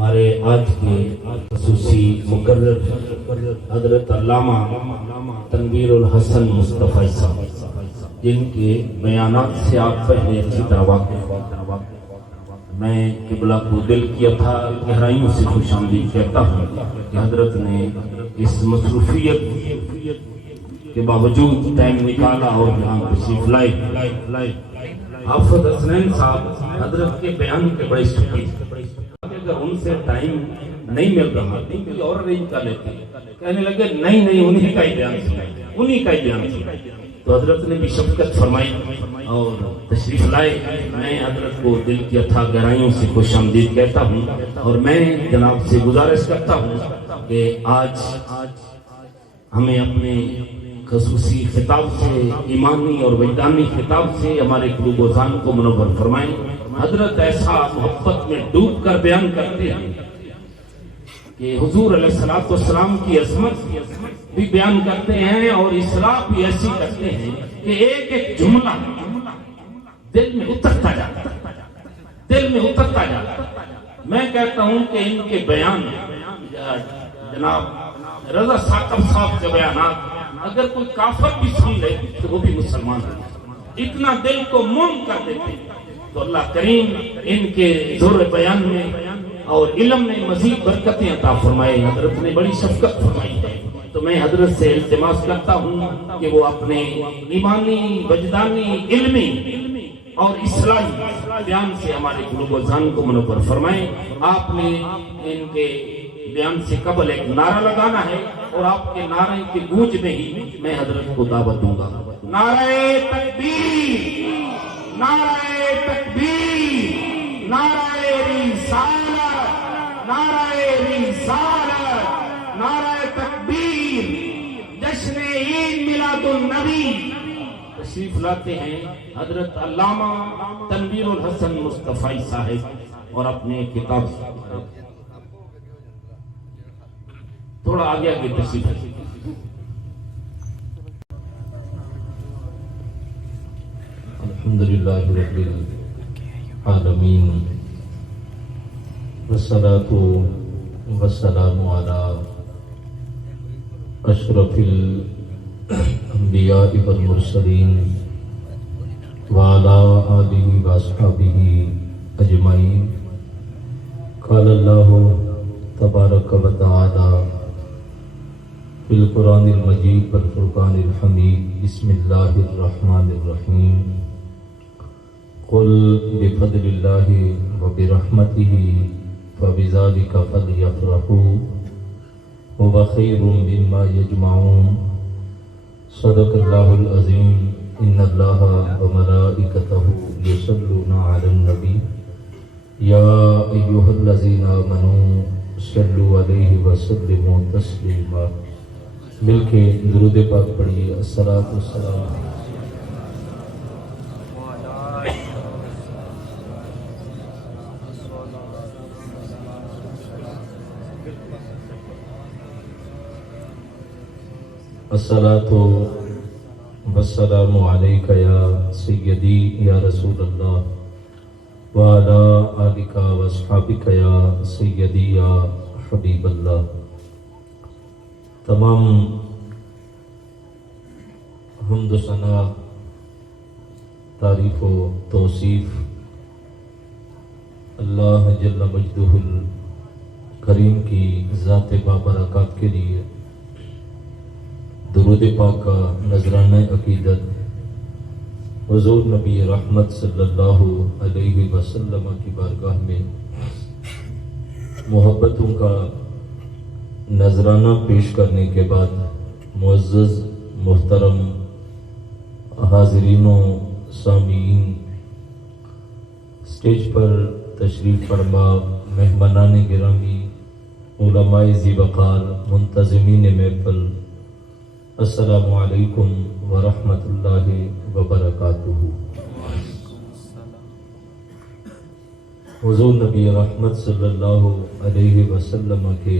ہمارے آج کے خصوصی مقرر حضرت علامہ تنویر الحسن مصطفی صاحب، جن کے بیانات سے آپ پہلے اچھی طرح واقف ہیں۔ میں قبلہ کو دل کی اتھا گہرائیوں سے خوش آمدید کہتا ہوں کہ حضرت نے اس مصروفیت کے باوجود ٹائم نکالا اور یہاں تشریف لائے۔ حافظ حسنین صاحب حضرت کے بیان کے بڑے شکریہ، اگر ان سے ٹائم نہیں مل رہا تھی کوئی اور ارینج کر لیتے، کہنے لگے نہیں انہی کا ہی بیان سنائے، تو حضرت نے بھی شفقت فرمائی اور تشریف لائے۔ میں حضرت کو دل کی اتھا گہرائیوں سے خوش آمدید کہتا ہوں، اور میں جناب سے گزارش کرتا ہوں کہ آج ہمیں اپنے خصوصی خطاب سے، ایمانی اور وجدانی خطاب سے ہمارے قلوب و ذہن کو منور فرمائیں۔ حضرت ایسا محبت میں ڈوب کر بیان کرتے ہیں کہ حضور علیہ السلام کی عظمت بھی بیان کرتے ہیں، اور اصلاح بھی ایسی کرتے ہیں کہ ایک ایک جملہ دل میں اترتا جاتا ہے۔ میں کہتا ہوں کہ ان کے بیان، جناب رضا ثاقب صاحب کے بیانات اگر کوئی کافر بھی سن لے تو وہ بھی مسلمان ہے، اتنا دل کو موم کر دیتے ہیں۔ تو اللہ کریم ان کے زور بیان میں اور علم میں مزید برکتیں عطا فرمائے۔ حضرت نے بڑی شفقت فرمائی ہے، تو میں حضرت سے التماس کرتا ہوں کہ وہ اپنے ایمانی، وجدانی، علمی اور اصلاحی بیان سے ہمارے قلوب و ذہن کو منور فرمائیں۔ آپ نے ان کے بیان سے قبل ایک نعرہ لگانا ہے، اور آپ کے نعرے کی گونج میں ہی میں حضرت کو دعوت دوں گا۔ نعرہ تکبیر، نعرہ تکبیر، نعرہ رسالت، نعرہ رسالت، نعرہ تکبیر، جشن عید میلاد النبی۔ تشریف لاتے ہیں حضرت علامہ تنویر الحسن مصطفی صاحب، اور اپنے کتاب تھوڑا آگے تشریف ہے۔ الحمدللہ رب العالمین، والصلاة والسلام علی اشرف الانبیاء والمرسلین وعلی آلہ واصحابہ اجمعین۔ قال اللہ تبارک و تعالی فی القرآن المجید والفرقان الحمید، بسم اللہ الرحمن الرحیم۔ قل بفضل اللہ وبرحمتہ فبذلک فلیفرحوا هو خیر مما یجمعون۔ صدق اللہ العظیم۔ ان اللہ وملائکتہ یصلون علی النبی یا ایھا الذین آمنوا صلوا علیہ وسلموا تسلیما۔ مل کے درود پاک پڑھیے۔ الصلاۃ والسلام الصلاۃ والسلام علیک یا سیدی یا رسول اللہ وعلی آلک واصحابک یا سیدی یا حبیب اللہ۔ تمام حمد و ثنا، تعریف و توصیف اللہ جل مجدہ الکریم کی ذات بابرکات کے لیے۔ درود پاک کا نذرانہ عقیدت حضور نبی رحمت صلی اللہ علیہ وسلم کی بارگاہ میں محبتوں کا نذرانہ پیش کرنے کے بعد، معزز محترم حاضرین و سامعین، اسٹیج پر تشریف فرما مہمانان گرامی، علماء ذی وقار، منتظمین محفل، السلام علیکم ورحمۃ اللہ وبرکاتہ۔ حضور نبی رحمت صلی اللہ علیہ وسلم کے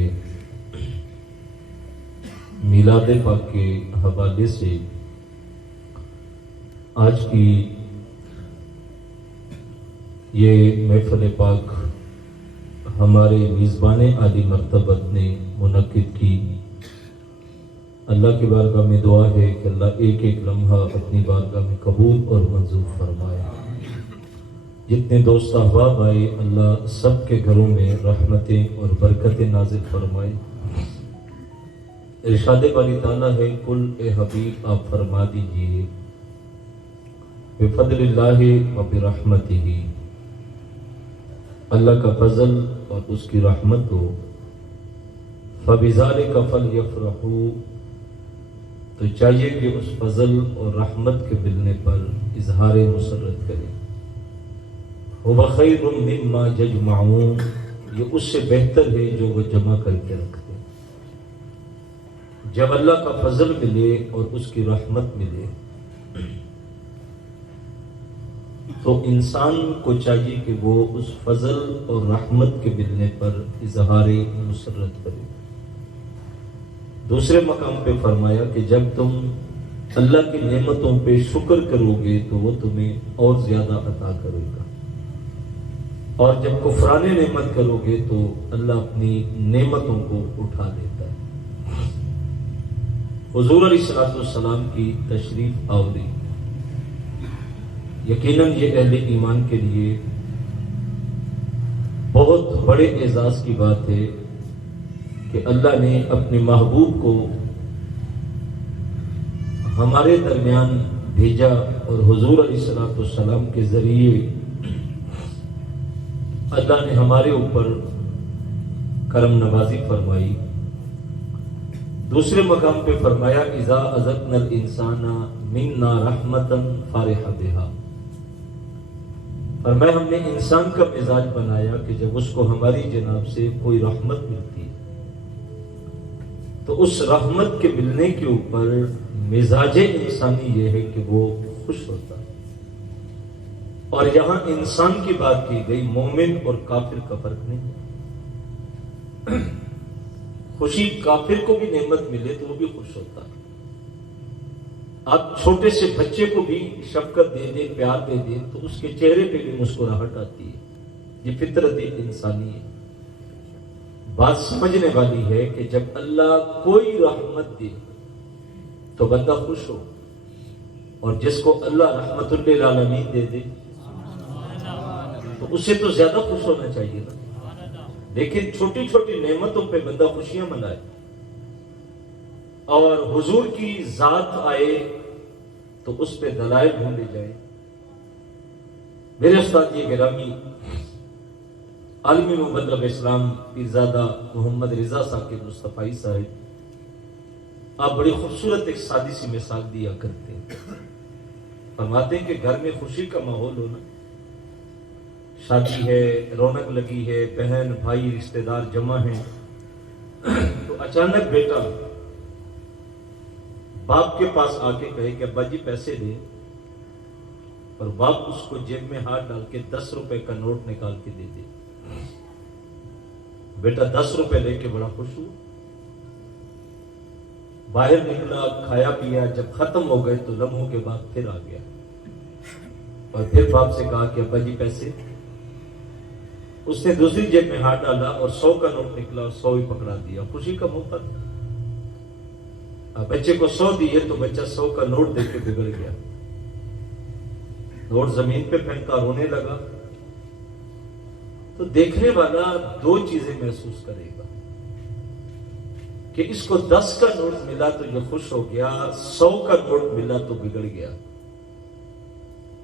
میلاد پاک کے حوالے سے آج کی یہ محفل پاک ہمارے میزبان عالی مرتبت نے منعقد کی، اللہ کی بارگاہ میں دعا ہے کہ اللہ ایک ایک لمحہ اپنی بارگاہ میں قبول اور منظور فرمائے۔ جتنے دوست احباب آئے اللہ سب کے گھروں میں رحمتیں اور برکتیں نازل فرمائے۔ ارشاد باری تعالیٰ ہے، کل اے حبیب آپ فرما دیجئے بفضل اللہ و برحمتہ، اللہ کا فضل اور اس کی رحمت ہو، فبذالک فلیفرحوا، تو چاہیے کہ اس فضل اور رحمت کے ملنے پر اظہار مسرت کریں۔ هو خیر مما یجمعون، یہ اس سے بہتر ہے جو وہ جمع کر کے رکھتے ہیں۔ جب اللہ کا فضل ملے اور اس کی رحمت ملے تو انسان کو چاہیے کہ وہ اس فضل اور رحمت کے ملنے پر اظہار مسرت کرے۔ دوسرے مقام پہ فرمایا کہ جب تم اللہ کی نعمتوں پہ شکر کرو گے تو وہ تمہیں اور زیادہ عطا کرے گا، اور جب کفران نعمت کرو گے تو اللہ اپنی نعمتوں کو اٹھا دیتا ہے۔ حضور علیہ السلام کی تشریف آوری یقیناً یہ اہل ایمان کے لیے بہت بڑے اعزاز کی بات ہے کہ اللہ نے اپنے محبوب کو ہمارے درمیان بھیجا، اور حضور علیہ السلام کے ذریعے اللہ نے ہمارے اوپر کرم نوازی فرمائی۔ دوسرے مقام پہ فرمایا اذا اذقنا الانسان منا رحمتا فرح بها، فرمایا ہم نے انسان کا مزاج بنایا کہ جب اس کو ہماری جناب سے کوئی رحمت ملتی تو اس رحمت کے ملنے کے اوپر مزاج انسانی یہ ہے کہ وہ خوش ہوتا ہے۔ اور یہاں انسان کی بات کی گئی، مومن اور کافر کا فرق نہیں۔ خوشی کافر کو بھی نعمت ملے تو وہ بھی خوش ہوتا ہے۔ آپ چھوٹے سے بچے کو بھی شفقت دے دیں، پیار دے دیں تو اس کے چہرے پہ بھی مسکراہٹ آتی ہے، یہ فطرت انسانی ہے۔ بات سمجھنے والی ہے کہ جب اللہ کوئی رحمت دے تو بندہ خوش ہو، اور جس کو اللہ رحمت للعالمین دے دے تو اسے تو زیادہ خوش ہونا چاہیے نا۔ لیکن چھوٹی چھوٹی نعمتوں پہ بندہ خوشیاں منائے، اور حضور کی ذات آئے تو اس پہ دلائل ڈھونڈے جائے۔ میرے استاد یہ گرامی عالمی مبلغ اسلام پیرزادہ محمد رضا صاحب کے مصطفی صاحب، آپ بڑی خوبصورت ایک سادی سی مثال دیا کرتے ہیں۔ فرماتے ہیں کہ گھر میں خوشی کا ماحول ہونا، شادی ہے، رونق لگی ہے، بہن بھائی رشتہ دار جمع ہیں، تو اچانک بیٹا باپ کے پاس آ کے کہے کہ ابا جی پیسے دے، اور باپ اس کو جیب میں ہاتھ ڈال کے 10 روپے کا نوٹ نکال کے دے دے۔ بیٹا 10 روپے لے کے بڑا خوش ہوا، باہر نکلا، کھایا پیا، جب ختم ہو گئے تو لمحوں کے بعد پھر آ گیا، اور پھر باپ سے کہا کہ ابا جی پیسے۔ اس نے دوسری جیب میں ہاتھ ڈالا اور 100 کا نوٹ نکلا اور 100 ہی پکڑا دیا، خوشی کا موقع تھا۔ بچے کو 100 دیے تو بچہ 100 کا نوٹ دے کے بگڑ گیا، نوٹ زمین پہ پھینکا، رونے لگا۔ تو دیکھنے والا دو چیزیں محسوس کرے گا کہ اس کو 10 کا نوٹ ملا تو یہ خوش ہو گیا، 100 کا نوٹ ملا تو بگڑ گیا۔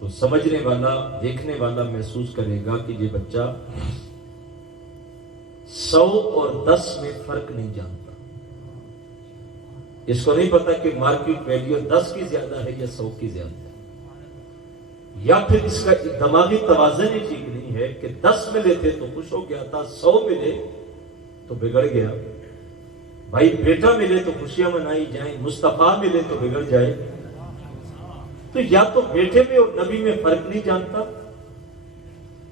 تو سمجھنے والا، دیکھنے والا محسوس کرے گا کہ یہ بچہ 100 اور 10 میں فرق نہیں جانتا، اس کو نہیں پتا کہ مارکیٹ ویلیو 10 کی زیادہ ہے یا 100 کی زیادہ ہے، یا پھر اس کا دماغی توازن ہی ٹھیک نہیں ہے کہ 10 ملے تھے تو خوش ہو گیا تھا، 100 ملے تو بگڑ گیا۔ بھائی بیٹا ملے تو خوشیاں منائی جائیں، مصطفیٰ ملے تو بگڑ جائے۔ تو یا تو بیٹے میں اور نبی میں فرق نہیں جانتا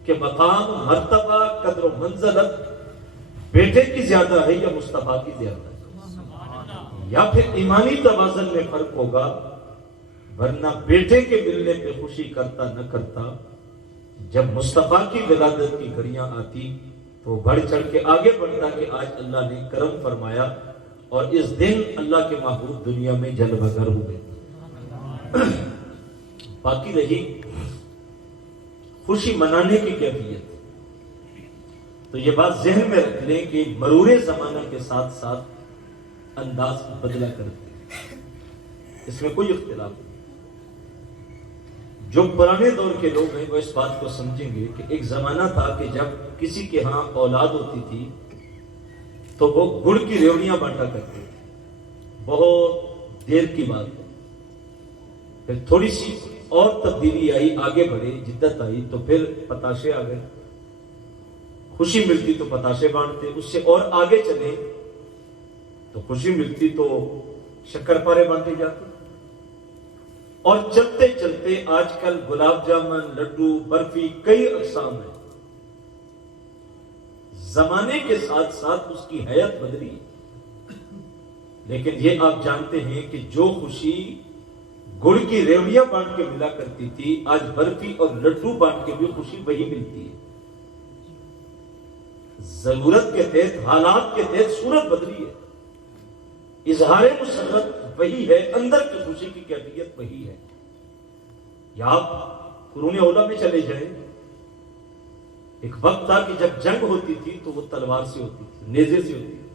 کہ مقام، مرتبہ، قدر و منزلت بیٹے کی زیادہ ہے یا مصطفیٰ کی زیادہ ہے، یا پھر ایمانی توازن میں فرق ہوگا، ورنہ بیٹے کے ملنے پہ خوشی کرتا نہ کرتا، جب مصطفیٰ کی ولادت کی گھڑیاں آتی تو بڑھ چڑھ کے آگے بڑھتا کہ آج اللہ نے کرم فرمایا اور اس دن اللہ کے محبوب دنیا میں جلوہ گر ہوئے۔ باقی رہی خوشی منانے کی کیفیت، تو یہ بات ذہن میں رکھ لیں کہ مرور زمانہ کے ساتھ ساتھ انداز بدلا کرتے ہیں، اس میں کوئی اختلاف نہیں۔ جو پرانے دور کے لوگ ہیں وہ اس بات کو سمجھیں گے کہ ایک زمانہ تھا کہ جب کسی کے ہاں اولاد ہوتی تھی تو وہ گڑ کی ریوڑیاں بانٹا کرتے تھے، بہت دیر کی بات ہے۔ پھر تھوڑی سی اور تبدیلی آئی، آگے بڑھے، جدت آئی تو پھر پتاشے آ گئے، خوشی ملتی تو پتاشے بانٹتے، اس سے اور آگے چلے تو خوشی ملتی تو شکر پارے بانٹے جاتے، اور چلتے چلتے آج کل گلاب جامن، لڈو، برفی، کئی اقسام ہیں۔ زمانے کے ساتھ ساتھ اس کی حیت بدلی، لیکن یہ آپ جانتے ہیں کہ جو خوشی گڑ کی ریوڑیاں بانٹ کے ملا کرتی تھی، آج برفی اور لڈو بانٹ کے بھی خوشی وہی ملتی ہے۔ ضرورت کے تحت، حالات کے تحت صورت بدلی ہے، اظہار مسرت وہی ہے، اندر کی خوشی کی کیفیت وہی ہے۔ یا آپ قرون اولیٰ میں چلے جائیں، ایک وقت تھا کہ جب جنگ ہوتی تھی تو وہ تلوار سے ہوتی تھی، نیزے سے ہوتی تھی،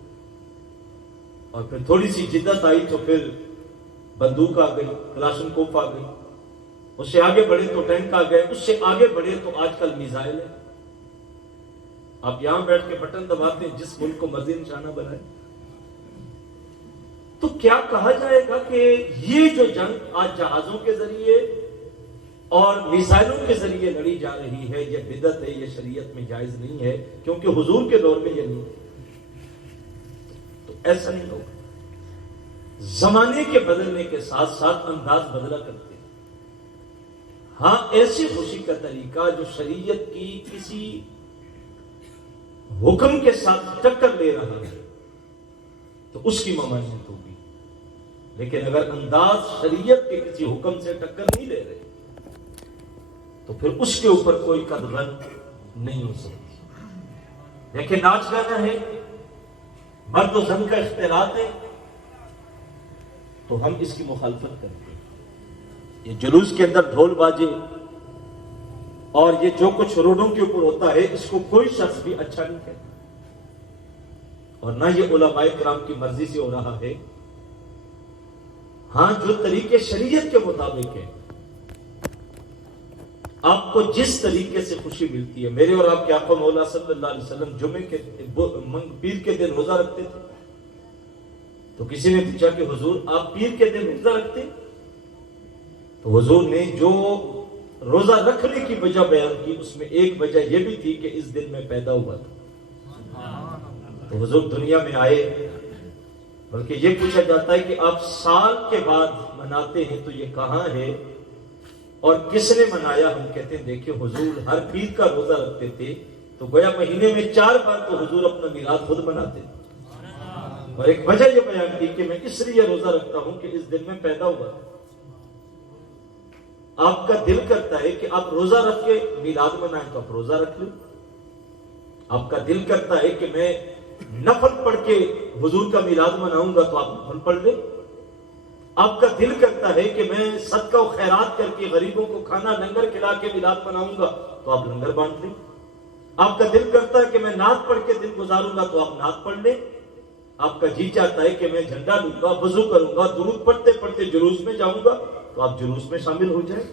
اور پھر تھوڑی سی جدت آئی تو پھر بندوق آ گئی، کلاشن کوف آ گئی، اس سے آگے بڑھے تو ٹینک آ گئے، اس سے آگے بڑھے تو آج کل میزائل ہے۔ آپ یہاں بیٹھ کے بٹن دباتے ہیں، جس ملک کو مرضی نشانہ بنائے۔ تو کیا کہا جائے گا کہ یہ جو جنگ آج جہازوں کے ذریعے اور میزائلوں کے ذریعے لڑی جا رہی ہے، یہ بدعت ہے، یہ شریعت میں جائز نہیں ہے، کیونکہ حضور کے دور میں یہ نہیں ہے۔ تو ایسا نہیں ہوگا، زمانے کے بدلنے کے ساتھ ساتھ انداز بدلا کرتے ہیں۔ ہاں، ایسی خوشی کا طریقہ جو شریعت کی کسی حکم کے ساتھ ٹکر لے رہا ہے تو اس کی ممانعت ہوگی، لیکن اگر انداز شریعت کے کسی حکم سے ٹکر نہیں لے رہے تو پھر اس کے اوپر کوئی قدغن نہیں ہو سکتی۔ لیکن ناچ گانا ہے، مرد و زن کا اختلاط ہے، تو ہم اس کی مخالفت کرتے ہیں۔ یہ جلوس کے اندر ڈھول باجے اور یہ جو کچھ روڈوں کے اوپر ہوتا ہے، اس کو کوئی شخص بھی اچھا نہیں کہتا، اور نہ یہ علماء کرام کی مرضی سے ہو رہا ہے۔ ہاں، جو طریقے شریعت کے مطابق ہے، آپ کو جس طریقے سے خوشی ملتی ہے۔ میرے اور آپ کے آقا مولا صلی اللہ علیہ وسلم جمعے کے پیر کے دن روزہ رکھتے تھے، تو کسی نے پوچھا کہ حضور آپ پیر کے دن روزہ رکھتے؟ تو حضور نے جو روزہ رکھنے کی وجہ بیان کی، اس میں ایک وجہ یہ بھی تھی کہ اس دن میں پیدا ہوا تھا۔ تو حضور دنیا میں آئے، بلکہ یہ پوچھا جاتا ہے کہ آپ سال کے بعد مناتے ہیں تو یہ کہاں ہے اور کس نے منایا؟ ہم کہتے ہیں دیکھیں حضور ہر پیر کا روزہ رکھتے تھے، تو گویا مہینے میں 4 بار تو حضور اپنا میلاد خود مناتے تھے، اور ایک وجہ یہ بیان کی کہ میں اس لیے روزہ رکھتا ہوں کہ اس دن میں پیدا ہوا تھا۔ آپ کا دل کرتا ہے کہ آپ روزہ رکھ کے میلاد منائیں تو آپ روزہ رکھ لیں، آپ کا دل کرتا ہے کہ میں نفل پڑھ کے حضور کا میلاد مناؤں گا تو آپ نفل پڑھ لیں، آپ کا دل کرتا ہے کہ میں صدقہ و خیرات کر کے غریبوں کو کھانا لنگر کھلا کے میلاد مناؤں گا تو آپ لنگر بانٹ لیں، آپ کا دل کرتا ہے کہ میں نعت پڑھ کے دن گزاروں گا تو آپ نعت پڑھ لیں، آپ کا جی چاہتا ہے کہ میں جھنڈا لوں گا، وضو کروں گا، درود پڑھتے پڑھتے جلوس میں جاؤں گا تو آپ جلوس میں شامل ہو جائیں،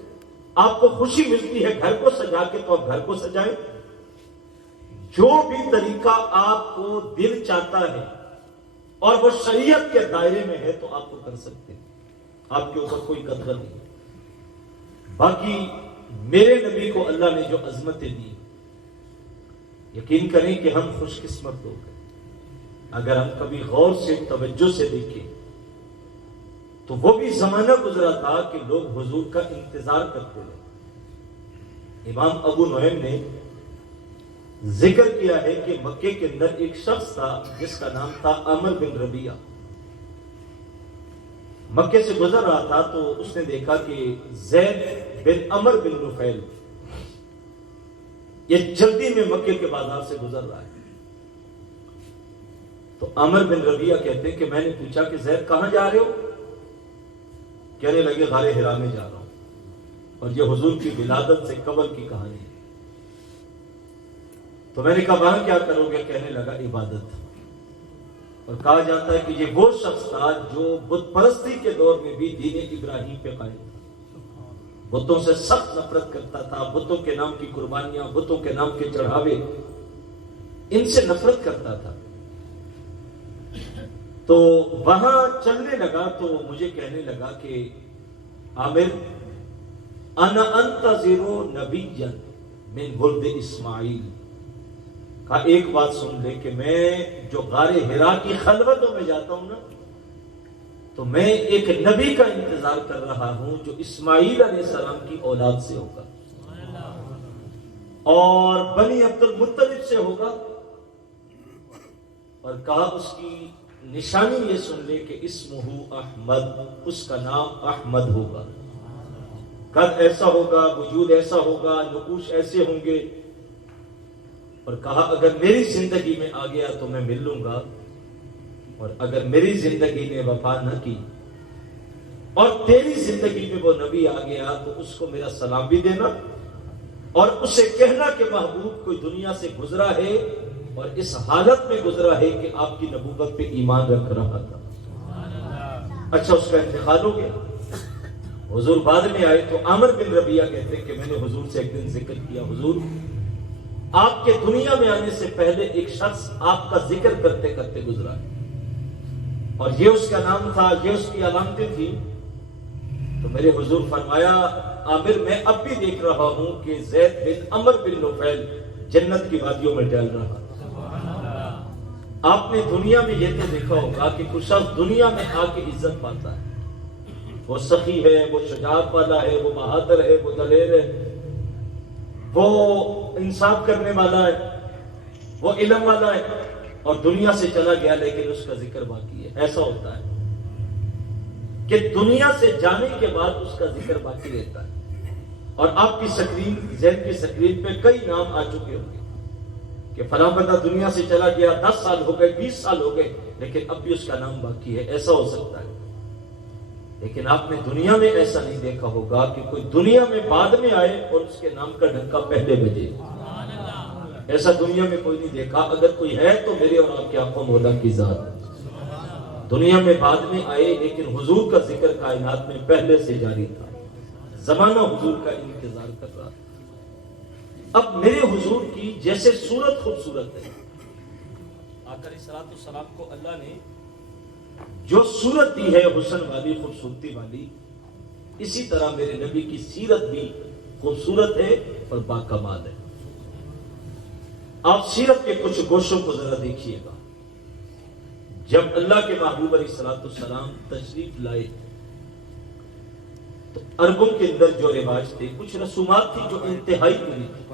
آپ کو خوشی ملتی ہے گھر کو سجا کے تو آپ گھر کو سجائیں۔ جو بھی طریقہ آپ کو دل چاہتا ہے اور وہ شریعت کے دائرے میں ہے تو آپ کو کر سکتے ہیں، آپ کے اوپر کوئی قدغن نہیں۔ باقی میرے نبی کو اللہ نے جو عظمتیں دی، یقین کریں کہ ہم خوش قسمت ہو گئے اگر ہم کبھی غور سے توجہ سے دیکھیں تو وہ بھی زمانہ گزرا تھا کہ لوگ حضور کا انتظار کرتے رہے۔ امام ابو نعیم نے ذکر کیا ہے کہ مکے کے اندر ایک شخص تھا جس کا نام تھا عامر بن ربیعہ، مکے سے گزر رہا تھا تو اس نے دیکھا کہ زید بن عمر بن نفیل یہ جلدی میں مکے کے بازار سے گزر رہا ہے، تو عامر بن ربیہ کہتے ہیں کہ میں نے پوچھا کہ زید کہاں جا رہے ہو؟ کہنے لگے غار حرا میں جا رہا ہوں، اور یہ حضور کی ولادت سے قبل کی کہانی ہے۔ تو میں نے کہا وہاں کیا کرو گے؟ کہنے لگا عبادت۔ اور کہا جاتا ہے کہ یہ وہ شخص تھا جو بت پرستی کے دور میں بھی دین ابراہیم پہ قائم تھا، بتوں سے سخت نفرت کرتا تھا، بتوں کے نام کی قربانیاں، بتوں کے نام کے چڑھاوے، ان سے نفرت کرتا تھا۔ تو وہاں چلنے لگا تو مجھے کہنے لگا کہ عامر انا انتظر نبیا من ولد اسماعیل، کہا ایک بات سن لے کہ میں جو غار حرا کی خلوتوں میں جاتا ہوں نا، تو میں ایک نبی کا انتظار کر رہا ہوں جو اسماعیل علیہ السلام کی اولاد سے ہوگا اور بنی عبد المطلب سے ہوگا۔ اور کہا اس کی نشانی یہ سن لے کہ اسمہ احمد، اس کا نام احمد ہوگا، قد ایسا ہوگا، وجود ایسا ہوگا، نقوش ایسے ہوں گے۔ اور کہا اگر میری زندگی میں آ گیا تو میں مل لوں گا، اور اگر میری زندگی نے وفا نہ کی اور تیری زندگی میں وہ نبی آ گیا تو اس کو میرا سلام بھی دینا، اور اسے کہنا کہ محبوب کوئی دنیا سے گزرا ہے اور اس حالت میں گزرا ہے کہ آپ کی نبوت پہ ایمان رکھ رہا تھا۔ اچھا اس کا انتقال ہو گیا، حضور بعد میں آئے تو عامر بن ربیہ کہتے ہیں کہ میں نے حضور سے ایک دن ذکر کیا، حضور آپ کے دنیا میں آنے سے پہلے ایک شخص آپ کا ذکر کرتے کرتے گزرا ہے، اور یہ اس کا نام تھا، یہ اس کی علامتیں تھی۔ تو میرے حضور فرمایا عامر میں اب بھی دیکھ رہا ہوں کہ زید بن عمر بن نفیل جنت کی وادیوں میں ٹہل رہا۔ آپ نے دنیا میں یہ تو دیکھا ہوگا کہ کچھ شخص دنیا میں آ کے عزت پاتا ہے، وہ سخی ہے، وہ شجاعت والا ہے، وہ بہادر ہے، وہ دلیر ہے، وہ انصاف کرنے والا ہے، وہ علم والا ہے، اور دنیا سے چلا گیا لیکن اس کا ذکر باقی ہے۔ ایسا ہوتا ہے کہ دنیا سے جانے کے بعد اس کا ذکر باقی رہتا ہے، اور آپ کی سکرین، ذہن کی سکرین پہ کئی نام آ چکے ہوں گے کہ فلاں بندہ دنیا سے چلا گیا، 10 سال ہو گئے، 20 سال ہو گئے، لیکن اب بھی اس کا نام باقی ہے۔ ایسا ہو سکتا ہے، لیکن آپ نے دنیا میں ایسا نہیں دیکھا ہوگا کہ کوئی دنیا میں بعد میں آئے اور اس کے نام کا ڈنکا پہلے بجے۔ ایسا دنیا میں کوئی نہیں دیکھا، اگر کوئی ہے تو میرے اور آپ کے آنکھوں مولا کی ذات، دنیا میں بعد میں آئے لیکن حضور کا ذکر کائنات میں پہلے سے جاری تھا، زمانہ حضور کا انتظار کر رہا۔ اب میرے حضور کی جیسے صورت خوبصورت ہے، آقا علیہ الصلوۃ والسلام کو اللہ نے جو صورت دی ہے حسن والی، خوبصورتی والی، اسی طرح میرے نبی کی سیرت بھی خوبصورت ہے اور باکمال ہے۔ آپ سیرت کے کچھ گوشوں کو ذرا دیکھیے گا۔ جب اللہ کے محبوب علیہ الصلوۃ والسلام تشریف لائے تو عربوں کے اندر جو رواج تھے، کچھ رسومات تھی جو انتہائی بری تھی۔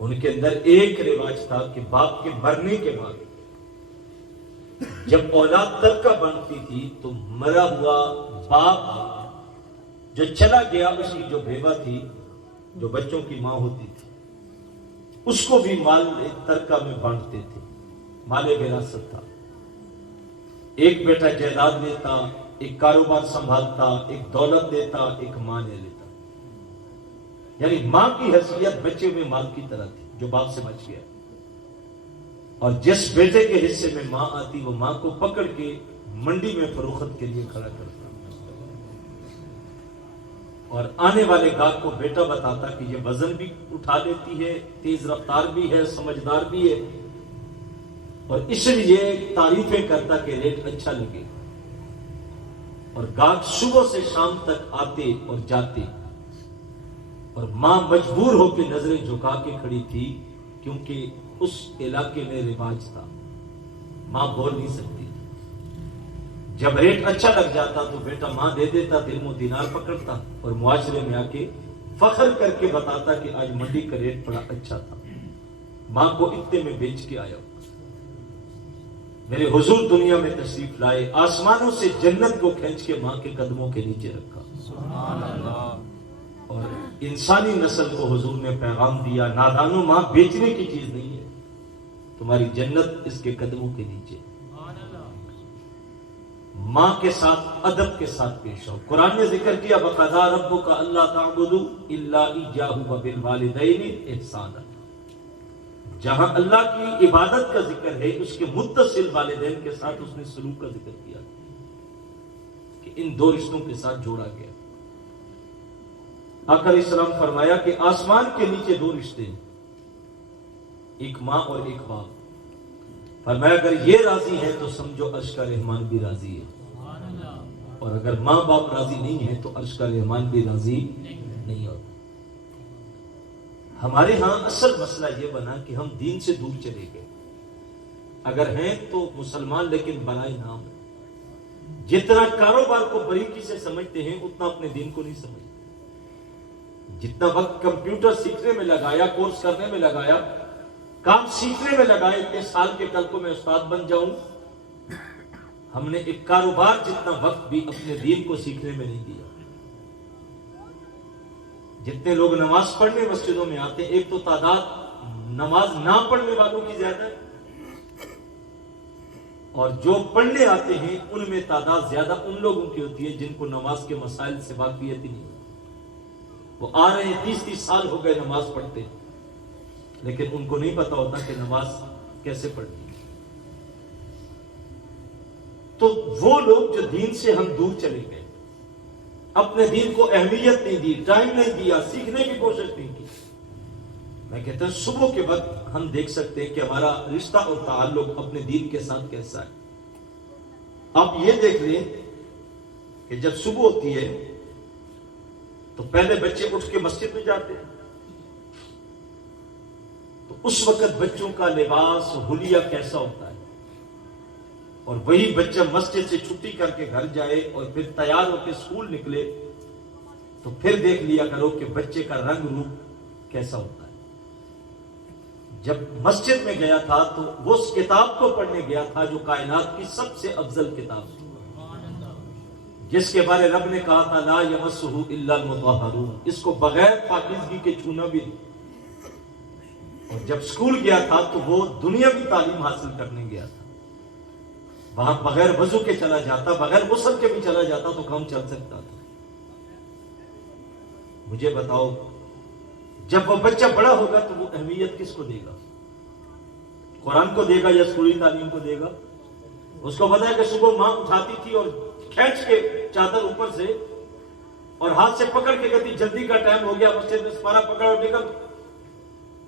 ان کے اندر ایک رواج تھا کہ باپ کے مرنے کے بعد جب اولاد ترکہ بنتی تھی تو مرا ہوا باپ جو چلا گیا، اس کی جو بیوہ تھی، جو بچوں کی ماں ہوتی تھی، اس کو بھی مال ترکہ میں بانٹتے تھے، مال وراثت تھا۔ ایک بیٹا جائیداد لیتا، ایک کاروبار سنبھالتا، ایک دولت دیتا، ایک ماں لے لیتا، یعنی ماں کی حیثیت بچے میں مال کی طرح تھی جو باپ سے بچ گیا، اور جس بیٹے کے حصے میں ماں آتی وہ ماں کو پکڑ کے منڈی میں فروخت کے لیے کھڑا کرتا، اور آنے والے گاہک کو بیٹا بتاتا کہ یہ وزن بھی اٹھا لیتی ہے، تیز رفتار بھی ہے، سمجھدار بھی ہے، اور اس لیے تعریفیں کرتا کہ ریٹ اچھا لگے۔ اور گاہک صبح سے شام تک آتے اور جاتے، اور ماں مجبور ہو کے نظریں جھکا کے کھڑی تھی، کیونکہ اس علاقے میں رواج تھا، ماں بول نہیں سکتی تھی۔ جب ریٹ اچھا لگ جاتا تو بیٹا ماں دے دیتا، درہم و دینار پکڑتا اور معاشرے میں آ کے فخر کر کے بتاتا کہ آج منڈی کا ریٹ بڑا اچھا تھا، ماں کو اتنے میں بیچ کے آیا۔ میرے حضور دنیا میں تشریف لائے، آسمانوں سے جنت کو کھینچ کے ماں کے قدموں کے نیچے رکھا، اور انسانی نسل کو حضور نے پیغام دیا، نادانو ماں بیچنے کی چیز نہیں ہے، تمہاری جنت اس کے قدموں کے نیچے. ماں کے ساتھ ادب کے ساتھ پیش آؤ. قرآن نے ذکر کیا وَقَضَىٰ رَبُّكَ أَلَّا تَعْبُدُوا إِلَّا إِيَّاهُ وَبِالْوَالِدَيْنِ إِحْسَانًا. جہاں اللہ کی عبادت کا ذکر ہے اس کے متصل والدین کے ساتھ اس نے سلوک کا ذکر کیا کہ ان دو رشتوں کے ساتھ جوڑا گیا. آقا علیہ السلام فرمایا کہ آسمان کے نیچے دو رشتے ہیں, ایک ماں اور ایک باپ. فرمایا اگر یہ راضی ہے تو سمجھو عرش کا رحمان بھی راضی ہے, اور اگر ماں باپ راضی نہیں ہے تو عرش کا رحمان بھی راضی نہیں ہوتا. ہمارے ہاں اصل مسئلہ یہ بنا کہ ہم دین سے دور چلے گئے. اگر ہیں تو مسلمان لیکن بنائے نام. جتنا کاروبار کو باریکی سے سمجھتے ہیں اتنا اپنے دین کو نہیں سمجھتے. جتنا وقت کمپیوٹر سیکھنے میں لگایا, کورس کرنے میں لگایا, کام سیکھنے میں لگایا, اتنے سال کے کل کو میں استاد بن جاؤں, ہم نے ایک کاروبار جتنا وقت بھی اپنے دین کو سیکھنے میں نہیں دیا. جتنے لوگ نماز پڑھنے مسجدوں میں آتے ہیں, ایک تو تعداد نماز نہ پڑھنے والوں کی زیادہ ہے, اور جو پڑھنے آتے ہیں ان میں تعداد زیادہ ان لوگوں کی ہوتی ہے جن کو نماز کے مسائل سے واقفیت ہی نہیں. وہ آ رہے ہیں 30 سال ہو گئے نماز پڑھتے, لیکن ان کو نہیں پتا ہوتا کہ نماز کیسے پڑھنی ہے. تو وہ لوگ جو دین سے ہم دور چلے گئے, اپنے دین کو اہمیت نہیں دی, ٹائم نہیں دیا, سیکھنے کی کوشش نہیں کی. میں کہتا ہوں صبح کے وقت ہم دیکھ سکتے ہیں کہ ہمارا رشتہ اور تعلق اپنے دین کے ساتھ کیسا ہے. آپ یہ دیکھ لیں کہ جب صبح ہوتی ہے تو پہلے بچے اٹھ کے مسجد میں جاتے ہیں, تو اس وقت بچوں کا لباس حلیہ کیسا ہوتا ہے, اور وہی بچہ مسجد سے چھٹی کر کے گھر جائے اور پھر تیار ہو کے اسکول نکلے تو پھر دیکھ لیا کرو کہ بچے کا رنگ روپ کیسا ہوتا ہے. جب مسجد میں گیا تھا تو وہ اس کتاب کو پڑھنے گیا تھا جو کائنات کی سب سے افضل کتاب ہے, جس کے بارے رب نے کہا تھا لا یمسہ الا المطہرون, اس کو بغیر پاکیزگی کے چھونا بھی نہیں. اور جب اسکول گیا تھا تو وہ دنیاوی تعلیم حاصل کرنے گیا تھا, وہاں بغیر وضو کے چلا جاتا, بغیر غسل کے بھی چلا جاتا تو کام چل سکتا تھا. مجھے بتاؤ جب وہ بچہ بڑا ہوگا تو وہ اہمیت کس کو دے گا؟ قرآن کو دے گا یا اسکولی تعلیم کو دے گا؟ اس کو پتا ہے کہ صبح ماں اٹھاتی تھی اور کھینچ کے چادر اوپر سے اور ہاتھ سے پکڑ کے کہتی جلدی کا ٹائم ہو گیا, مسجد میں سپارہ پکڑ اور نکل.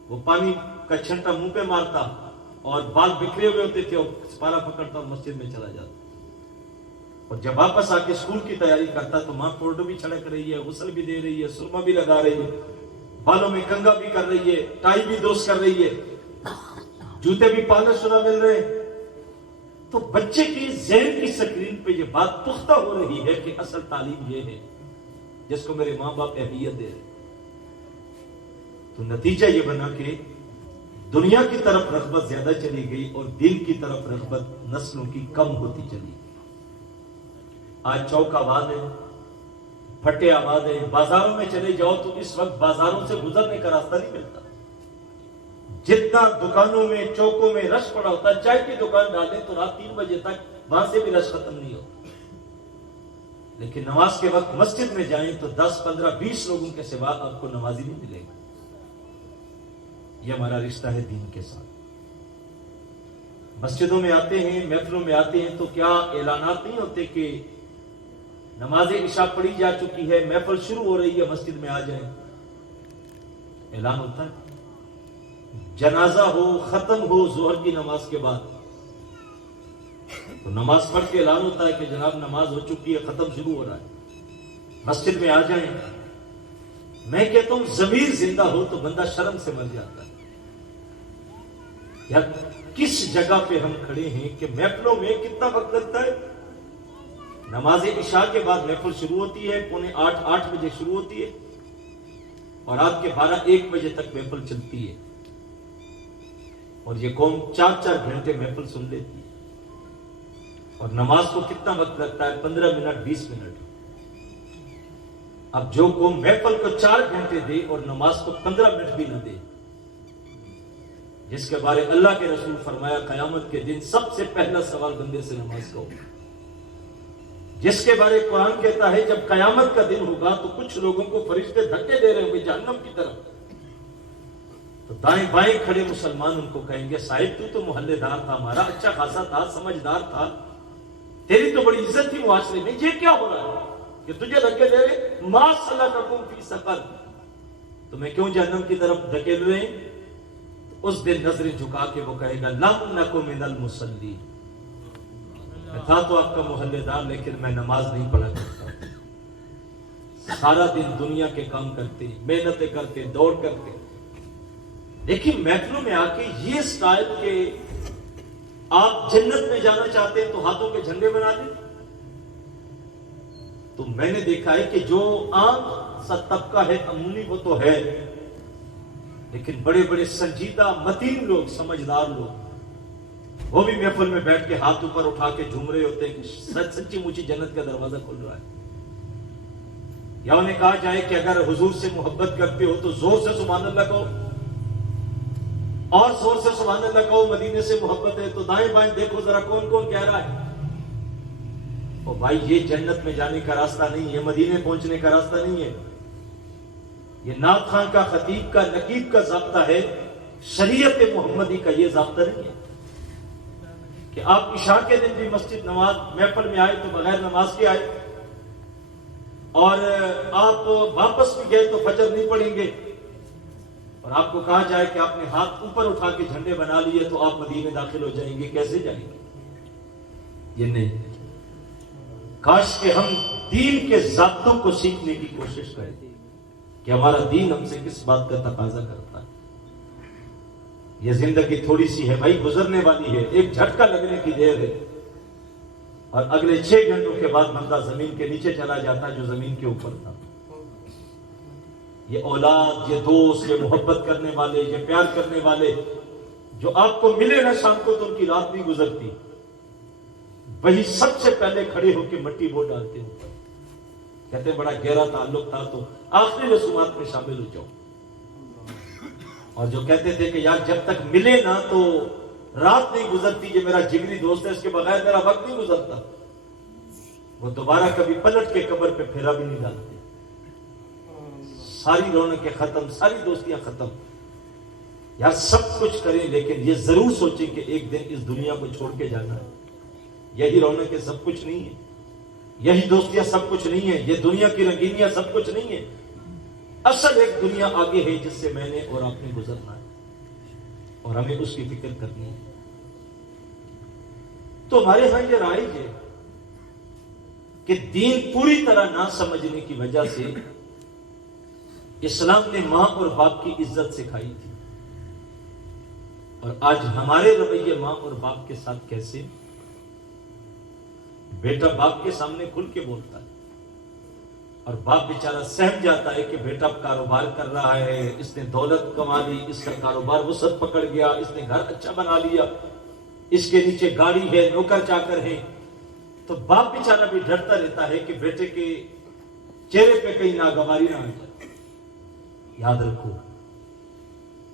وہ پانی کا چھنٹا منہ پہ مارتا اور بال بکھرے ہوئے ہوتے تھے اور سپارہ پکڑتا اور مسجد میں چلا جاتا. اور جب واپس آ کے اسکول کی تیاری کرتا تو ماں پورڈو بھی چھڑک رہی ہے, غسل بھی دے رہی ہے, سرما بھی لگا رہی ہے, بالوں میں کنگا بھی کر رہی ہے, ٹائی بھی درست کر رہی ہے, جوتے بھی پالش شدہ مل رہے ہیں. تو بچے کی ذہن کی سکرین پہ یہ بات پختہ ہو رہی ہے کہ اصل تعلیم یہ ہے جس کو میرے ماں باپ اہمیت دے رہے. تو نتیجہ یہ بنا کہ دنیا کی طرف رغبت زیادہ چلی گئی اور دین کی طرف رغبت نسلوں کی کم ہوتی چلی گئی. آج چوک آباد ہے, پھٹے آباد ہے, بازاروں میں چلے جاؤ تو اس وقت بازاروں سے گزرنے کا راستہ نہیں ملتا. جتنا دکانوں میں چوکوں میں رش پڑا ہوتا ہے, چائے کی دکان ڈالیں تو رات 3 بجے تک وہاں سے بھی رش ختم نہیں ہوتا. لیکن نماز کے وقت مسجد میں جائیں تو 10, 15, 20 لوگوں کے سوا آپ کو نمازی نہیں ملے گا. یہ ہمارا رشتہ ہے دین کے ساتھ. مسجدوں میں آتے ہیں, محفلوں میں آتے ہیں تو کیا اعلانات نہیں ہوتے کہ نماز عشاء پڑھی جا چکی ہے, محفل شروع ہو رہی ہے, مسجد میں آ جائیں. اعلان ہوتا ہے. جنازہ ہو, ختم ہو ظہر کی نماز کے بعد تو نماز پڑھ کے اعلان ہوتا ہے کہ جناب نماز ہو چکی ہے, ختم شروع ہو رہا ہے, مسجد میں آ جائیں. میں کہتا ہوں ضمیر زندہ ہو تو بندہ شرم سے مر جاتا ہے. یا کس جگہ پہ ہم کھڑے ہیں کہ محفلوں میں کتنا وقت لگتا ہے. نماز عشاء کے بعد محفل شروع ہوتی ہے, 7:45, 8 بجے شروع ہوتی ہے اور رات کے 12, 1 بجے تک محفل چلتی ہے. اور یہ قوم 4 گھنٹے محفل سن لیتی ہے. اور نماز کو کتنا وقت لگتا ہے؟ 15 منٹ, 20 منٹ. اب جو قوم محفل کو 4 گھنٹے دے اور نماز کو 15 منٹ بھی نہ دے جس کے بارے اللہ کے رسول فرمایا قیامت کے دن سب سے پہلا سوال بندے سے نماز کا ہوگا. جس کے بارے قرآن کہتا ہے جب قیامت کا دن ہوگا تو کچھ لوگوں کو فرشتے دھکے دے رہے ہوں گے جہنم کی طرف, تو دائیں بائیں کھڑے مسلمان ان کو کہیں گے صاحب تو محلے دار تھا ہمارا, اچھا خاصا تھا, سمجھدار تھا, تیری تو بڑی عزت تھی معاشرے میں, یہ کیا ہو رہا ہے کہ تجھے دھکے دے رہے, ما سلککم فی سقر, تمہیں کیوں جہنم کی طرف دھکے ہوئے ہیں؟ اس دن نظریں جھکا کے وہ کہے گا لم نک من المصلین, میں تھا تو آپ کا محلے دار لیکن میں نماز نہیں پڑھا کرتا, سارا دن دنیا کے کام کرتے, محنتیں کرتے, دوڑ کرتے, لیکن محفلوں میں آ کے یہ سٹائل کہ آپ جنت میں جانا چاہتے ہیں تو ہاتھوں کے جھنڈے بنا دیں. تو میں نے دیکھا ہے کہ جو عام سا طبقہ ہے عمومی وہ تو ہے, لیکن بڑے بڑے سنجیدہ متین لوگ, سمجھدار لوگ, وہ بھی محفل میں بیٹھ کے ہاتھ اوپر اٹھا کے جھوم رہے ہوتے ہیں کہ سچی مچی جنت کا دروازہ کھل رہا ہے. یا انہیں کہا جائے کہ اگر حضور سے محبت کرتے ہو تو زور سے سبحان اللہ کہو, اور زور سے سبحان اللہ کہو. مدینے سے محبت ہے تو دائیں بائیں دیکھو ذرا کون کون کہہ رہا ہے. اور بھائی یہ جنت میں جانے کا راستہ نہیں ہے, مدینے پہنچنے کا راستہ نہیں ہے, یہ نعت خان کا, خطیب کا, نقیب کا ضابطہ ہے, شریعت محمدی کا یہ ضابطہ نہیں ہے کہ آپ عشاء کے دن بھی مسجد نماز محفل میں آئے تو بغیر نماز کے آئے, اور آپ واپس بھی گئے تو فجر نہیں پڑھیں گے, اور آپ کو کہا جائے کہ آپ نے ہاتھ اوپر اٹھا کے جھنڈے بنا لیے تو آپ مدینے داخل ہو جائیں گے. کیسے جائیں گے؟ یہ نہیں. کاش کہ ہم دین کے ضابطوں کو سیکھنے کی کوشش کریں کہ ہمارا دین ہم سے کس بات کا تقاضا کرتا ہے. یہ زندگی تھوڑی سی ہے بھائی, گزرنے والی ہے, ایک جھٹکا لگنے کی دیر ہے, اور اگلے 6 گھنٹوں کے بعد بندہ زمین کے نیچے چلا جاتا ہے جو زمین کے اوپر تھا. یہ اولاد, یہ دوست, یہ محبت کرنے والے, یہ پیار کرنے والے جو آپ کو ملے نا شام کو تو ان کی رات نہیں گزرتی, وہی سب سے پہلے کھڑے ہو کے مٹی وہ ڈالتے ہیں, کہتے ہیں بڑا گہرا تعلق تھا تو آخری رسومات میں شامل ہو جاؤ. اور جو کہتے تھے کہ یار جب تک ملے نا تو رات نہیں گزرتی, یہ میرا جگری دوست ہے, اس کے بغیر میرا وقت نہیں گزرتا, وہ دوبارہ کبھی پلٹ کے قبر پہ پھیرا بھی نہیں ڈالتے. ساری رونقیں ختم, ساری دوستیاں ختم. یار سب کچھ کریں لیکن یہ ضرور سوچیں کہ ایک دن اس دنیا کو چھوڑ کے جانا ہے. یہی رونقیں سب کچھ نہیں ہے, یہی دوستیاں سب کچھ نہیں ہے, یہ دنیا کی رنگینیاں سب کچھ نہیں ہے. اصل ایک دنیا آگے ہے جس سے میں نے اور آپ نے گزرنا ہے, اور ہمیں اس کی فکر کرنی ہے. تو ہمارے ہاں یہ رائج ہے کہ دین پوری طرح نہ سمجھنے کی وجہ سے اسلام نے ماں اور باپ کی عزت سکھائی تھی, اور آج ہمارے رویے ماں اور باپ کے ساتھ کیسے. بیٹا باپ کے سامنے کھل کے بولتا ہے, اور باپ بیچارہ سہم جاتا ہے کہ بیٹا کاروبار کر رہا ہے, اس نے دولت کما لی, اس کا کاروبار وسعت پکڑ گیا, اس نے گھر اچھا بنا لیا, اس کے نیچے گاڑی ہے, نوکر چاکر ہے, تو باپ بیچارہ بھی ڈرتا رہتا ہے کہ بیٹے کے چہرے پہ کہیں ناگواری نہ آ جائے. یاد رکھو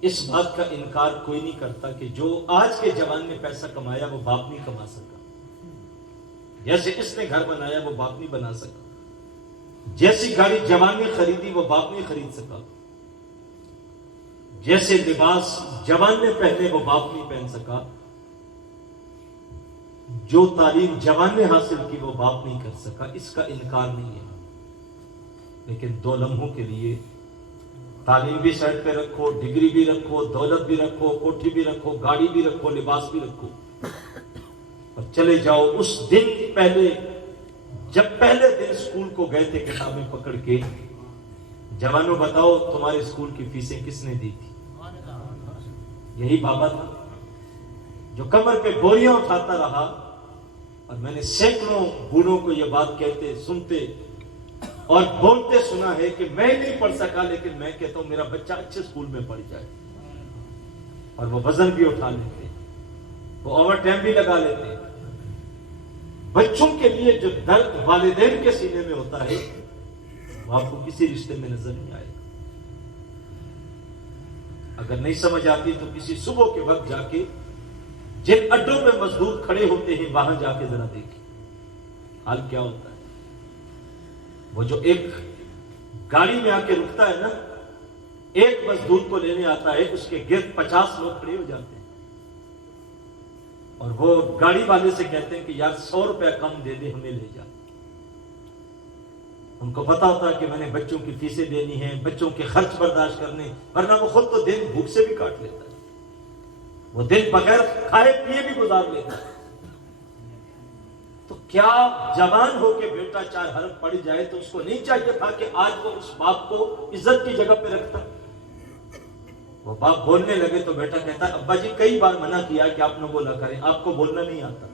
اس بات کا انکار کوئی نہیں کرتا کہ جو آج کے جوان نے پیسہ کمایا وہ باپ نہیں کما سکا, جیسے اس نے گھر بنایا وہ باپ نہیں بنا سکا, جیسی گاڑی جوان نے خریدی وہ باپ نہیں خرید سکا, جیسے لباس جوان نے پہنے وہ باپ نہیں پہن سکا, جو تعلیم جوان نے حاصل کی وہ باپ نہیں کر سکا. اس کا انکار نہیں ہے, لیکن 2 لمحوں کے لیے تعلیم بھی سائڈ پہ رکھو, ڈگری بھی رکھو, دولت بھی رکھو, کوٹھی بھی رکھو, گاڑی بھی رکھو, لباس بھی رکھو, اور چلے جاؤ اس دن پہلے جب پہلے دن اسکول کو گئے تھے کتابیں پکڑ کے. جوانوں بتاؤ تمہارے اسکول کی فیسیں کس نے دی تھی؟ یہی بابا تھا جو کمر پہ بوریاں اٹھاتا رہا, اور میں نے سینکڑوں بوڑھوں کو یہ بات کہتے, سنتے اور بولتے سنا ہے کہ میں نہیں پڑھ سکا لیکن میں کہتا ہوں میرا بچہ اچھے اسکول میں پڑھ جائے. اور وہ وزن بھی اٹھا لیتے, وہ اوور ٹائم بھی لگا لیتے. بچوں کے لیے جو درد والدین کے سینے میں ہوتا ہے وہ آپ کو کسی رشتے میں نظر نہیں آئے گا. اگر نہیں سمجھ آتی تو کسی صبح کے وقت جا کے جن اڈوں میں مزدور کھڑے ہوتے ہیں وہاں جا کے ذرا دیکھیں حال کیا ہوتا ہے. وہ جو ایک گاڑی میں آ کے رکتا ہے نا، ایک مزدور کو لینے آتا ہے، اس کے گرد 50 لوگ کھڑے ہو جاتے ہیں اور وہ گاڑی والے سے کہتے ہیں کہ یار 100 روپے کم دے دے، ہمیں لے جا. ان کو پتا ہوتا ہے کہ میں نے بچوں کی فیسیں دینی ہیں، بچوں کے خرچ برداشت کرنے، ورنہ وہ خود تو دن بھوک سے بھی کاٹ لیتا ہے، وہ دن بغیر کھائے پیے بھی گزار لیتا ہے. تو کیا جوان ہو کے بیٹا 4 حرف پڑھ جائے تو اس کو نہیں چاہیے تھا کہ آج وہ اس باپ کو عزت کی جگہ پہ رکھتا؟ وہ باپ بولنے لگے تو بیٹا کہتا ہے ابا جی کئی بار منع کیا کہ آپ نہ بولا کریں، آپ کو بولنا نہیں آتا،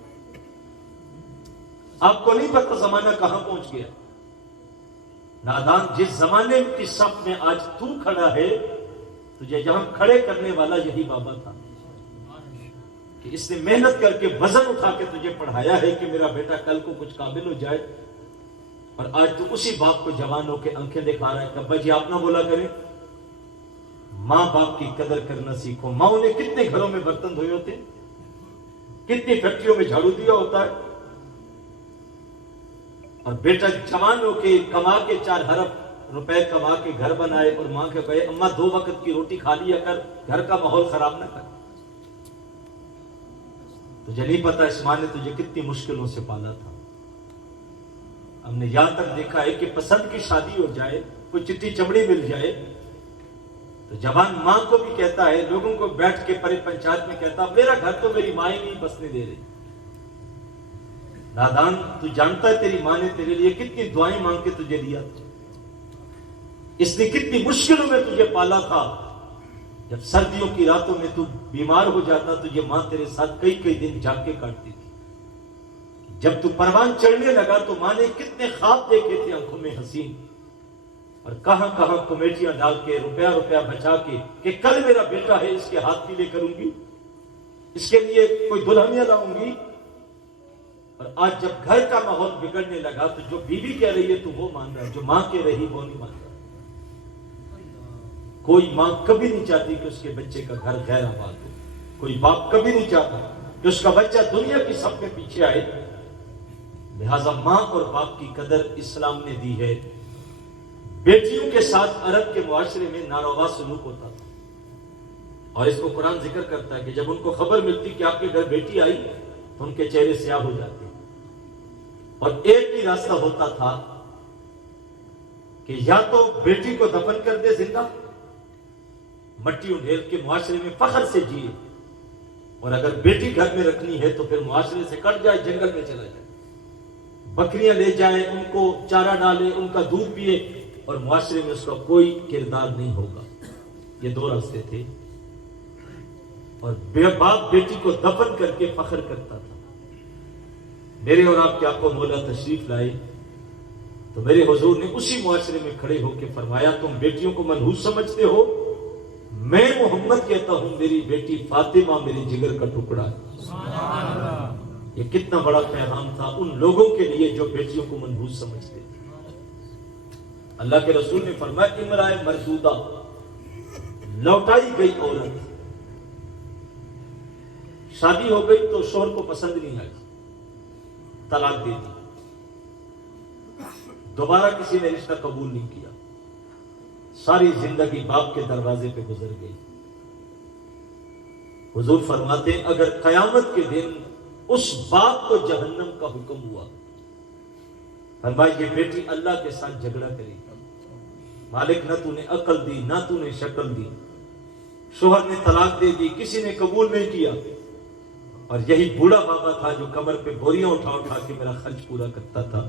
آپ کو نہیں پتہ زمانہ کہاں پہنچ گیا. نادان، جس زمانے کی صف میں آج تو کھڑا ہے، تجھے یہاں کھڑے کرنے والا یہی بابا تھا کہ اس نے محنت کر کے وزن اٹھا کے تجھے پڑھایا ہے کہ میرا بیٹا کل کو کچھ قابل ہو جائے. اور آج تو اسی باپ کو جوان ہو کے آنکھیں دکھا رہا ہے کہ ابا جی آپ نہ بولا کریں. ماں باپ کی قدر کرنا سیکھو. ماں نے کتنے گھروں میں برتن دھوئے ہوتے، کتنی فیکٹریوں میں جھاڑو دیا ہوتا ہے، اور بیٹا جوان ہو کے کما کے 4 حرف روپے کما کے گھر بنائے اور ماں کے کہے اماں 2 وقت کی روٹی کھا لیا کر، گھر کا ماحول خراب نہ کر. تجھے نہیں پتا اس ماں نے تجھے کتنی مشکلوں سے پالا تھا. ہم نے یہاں تک دیکھا ہے کہ پسند کی شادی ہو جائے، کوئی چٹی چمڑی مل جائے تو جوان ماں کو بھی کہتا ہے، لوگوں کو بیٹھ کے پرے پنچایت میں کہتا میرا گھر تو میری ماں ہی نہیں بسنے دے رہی. نادان، تو جانتا ہے تیری ماں نے تیرے لیے کتنی دعائیں مانگ کے تجھے دیا تھا، اس نے کتنی مشکلوں میں تجھے پالا تھا. جب سردیوں کی راتوں میں تو بیمار ہو جاتا تو یہ ماں تیرے ساتھ کئی دن جاگ کے کاٹتی تھی. جب تو پروان چڑھنے لگا تو ماں نے کتنے خواب دیکھے تھے آنکھوں میں حسین، اور کہاں کمیٹیاں ڈال کے روپیہ بچا کے کہ کل میرا بیٹا ہے، اس کے ہاتھ پیلے کروں گی، اس کے لیے کوئی دلہنیاں لاؤں گی. اور آج جب گھر کا ماحول بگڑنے لگا تو جو بیوی کہہ رہی ہے تو وہ مان رہا ہے، جو ماں کہہ رہی وہ نہیں مان رہا. کوئی ماں کبھی نہیں چاہتی کہ اس کے بچے کا گھر غیر آباد ہو، کوئی باپ کبھی نہیں چاہتا کہ اس کا بچہ دنیا کی سب میں پیچھے آئے. لہذا ماں اور باپ کی قدر اسلام نے دی ہے. بیٹیوں کے ساتھ عرب کے معاشرے میں ناروا سلوک ہوتا تھا، اور اس کو قرآن ذکر کرتا ہے کہ جب ان کو خبر ملتی کہ آپ کے گھر بیٹی آئی تو ان کے چہرے سیاہ ہو جاتے، اور ایک ہی راستہ ہوتا تھا کہ یا تو بیٹی کو دفن کر دے زندہ، مٹی ڈھیر کے معاشرے میں فخر سے جیے، اور اگر بیٹی گھر میں رکھنی ہے تو پھر معاشرے سے کٹ جائے، جنگل میں چلا جائے، بکریاں لے جائیں، ان کو چارہ ڈالے، ان کا دودھ پیے، اور معاشرے میں اس کا کوئی کردار نہیں ہوگا. یہ 2 راستے تھے. اور باپ بیٹی کو دفن کر کے فخر کرتا تھا. میرے اور آپ کے آقا مولا تشریف لائے تو میرے حضور نے اسی معاشرے میں کھڑے ہو کے فرمایا تم بیٹیوں کو منحوس سمجھتے ہو، میں محمد کہتا ہوں میری بیٹی فاطمہ میری جگر کا ٹکڑا ہے. یہ کتنا بڑا پیغام تھا ان لوگوں کے لیے جو بیٹیوں کو منحوس سمجھتے تھے. اللہ کے رسول نے فرمایا امرائے مردودہ، لوٹائی گئی عورت، شادی ہو گئی تو شوہر کو پسند نہیں آئی، طلاق دے دی، دوبارہ کسی نے رشتہ قبول نہیں کیا، ساری زندگی باپ کے دروازے پہ گزر گئی. حضور فرماتے ہیں اگر قیامت کے دن اس باپ کو جہنم کا حکم ہوا، فرمایا یہ بیٹی اللہ کے ساتھ جھگڑا کرے گی، مالک نہ تو نے عقل دی نہ تو نے شکل دی، شوہر نے طلاق دے دی، کسی نے قبول نہیں کیا، اور یہی بوڑھا بابا تھا جو کمر پہ بوریاں اٹھا کے میرا خرچ پورا کرتا تھا،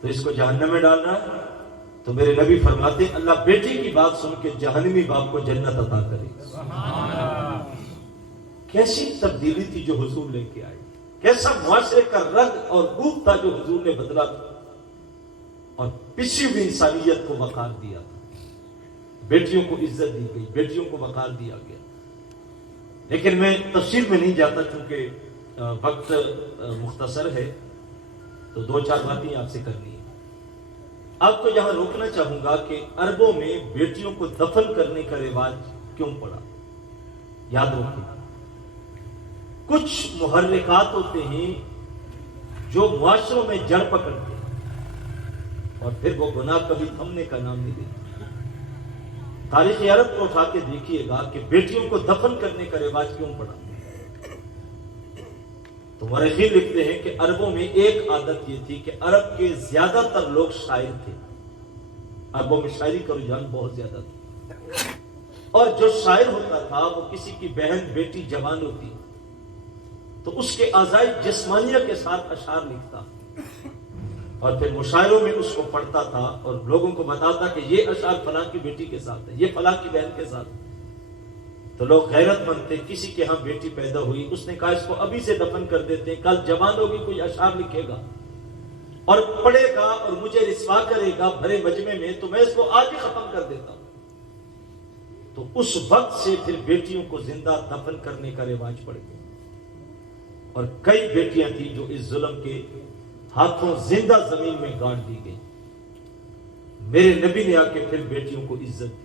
تو اس کو جہنم میں ڈالنا ہے. تو میرے نبی فرماتے ہیں اللہ بیٹی کی بات سن کے جہنمی باپ کو جنت عطا کرے. کیسی تبدیلی تھی جو حضور لے کے آئے، کیسا معاشرے کا رنگ اور روپ تھا جو حضور نے بدلا تھا، اور پچھی ہوئی انسانیت کو وقار دیا تھا. بیٹیوں کو عزت دی گئی، بیٹیوں کو وقار دیا گیا. لیکن میں تفصیل میں نہیں جاتا چونکہ وقت مختصر ہے، تو 2-4 باتیں آپ سے کرنی ہیں. آپ کو یہاں روکنا چاہوں گا کہ عربوں میں بیٹیوں کو دفن کرنے کا رواج کیوں پڑا؟ یاد رکھیں، کچھ محرکات ہوتے ہیں جو معاشروں میں جڑ پکڑتے ہیں اور پھر وہ گناہ کبھی تھمنے کا نام نہیں دیتے۔ تاریخ عرب کو اٹھا کے دیکھیے گا کہ بیٹیوں کو دفن کرنے کا رواج کیوں پڑا۔ تو مورخین لکھتے ہیں کہ عربوں میں ایک عادت یہ تھی کہ عرب کے زیادہ تر لوگ شاعر تھے، عربوں میں شاعری کا رجحان بہت زیادہ تھا، اور جو شاعر ہوتا تھا وہ کسی کی بہن بیٹی جوان ہوتی تو اس کے اعضاء جسمانیہ کے ساتھ اشعار لکھتا اور پھر مشاعروں میں اس کو پڑھتا تھا اور لوگوں کو بتاتا کہ یہ اشعار فلاں کی بیٹی کے ساتھ ہے، یہ فلاں کی بہن کے ساتھ ہے۔ تو لوگ غیرت مند تھے، کسی کے ہاں بیٹی پیدا ہوئی، اس نے کہا اس کو ابھی سے دفن کر دیتے ہیں، کل جوان ہوگی کوئی اشعار لکھے گا اور پڑھے گا اور مجھے رسوا کرے گا بھرے مجمع میں، تو میں اس کو آج ہی ختم کر دیتا ہوں۔ تو اس وقت سے پھر بیٹیوں کو زندہ دفن کرنے کا رواج پڑ گیا، اور کئی بیٹیاں تھیں جو اس ظلم کے ہاتھوں زندہ زمین میں گاڑ دی گئی۔ میرے نبی نے آ کے پھر بیٹیوں کو عزت دی۔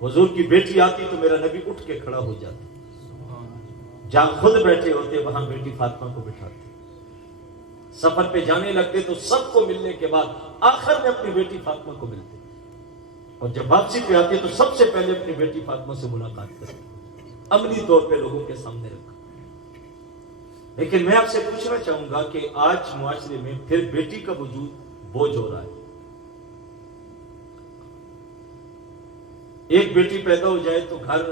حضور کی بیٹی آتی تو میرا نبی اٹھ کے کھڑا ہو جاتا، جہاں خود بیٹھے ہوتے وہاں بیٹی فاطمہ کو بٹھاتے، سفر پہ جانے لگتے تو سب کو ملنے کے بعد آخر میں اپنی بیٹی فاطمہ کو ملتے، اور جب واپسی پہ آتے تو سب سے پہلے اپنی بیٹی فاطمہ سے ملاقات کرتے، عملی طور پہ لوگوں کے سامنے رکھا۔ لیکن میں آپ سے پوچھنا چاہوں گا کہ آج معاشرے میں پھر بیٹی کا وجود بوجھ ہو رہا ہے۔ ایک بیٹی پیدا ہو جائے تو گھر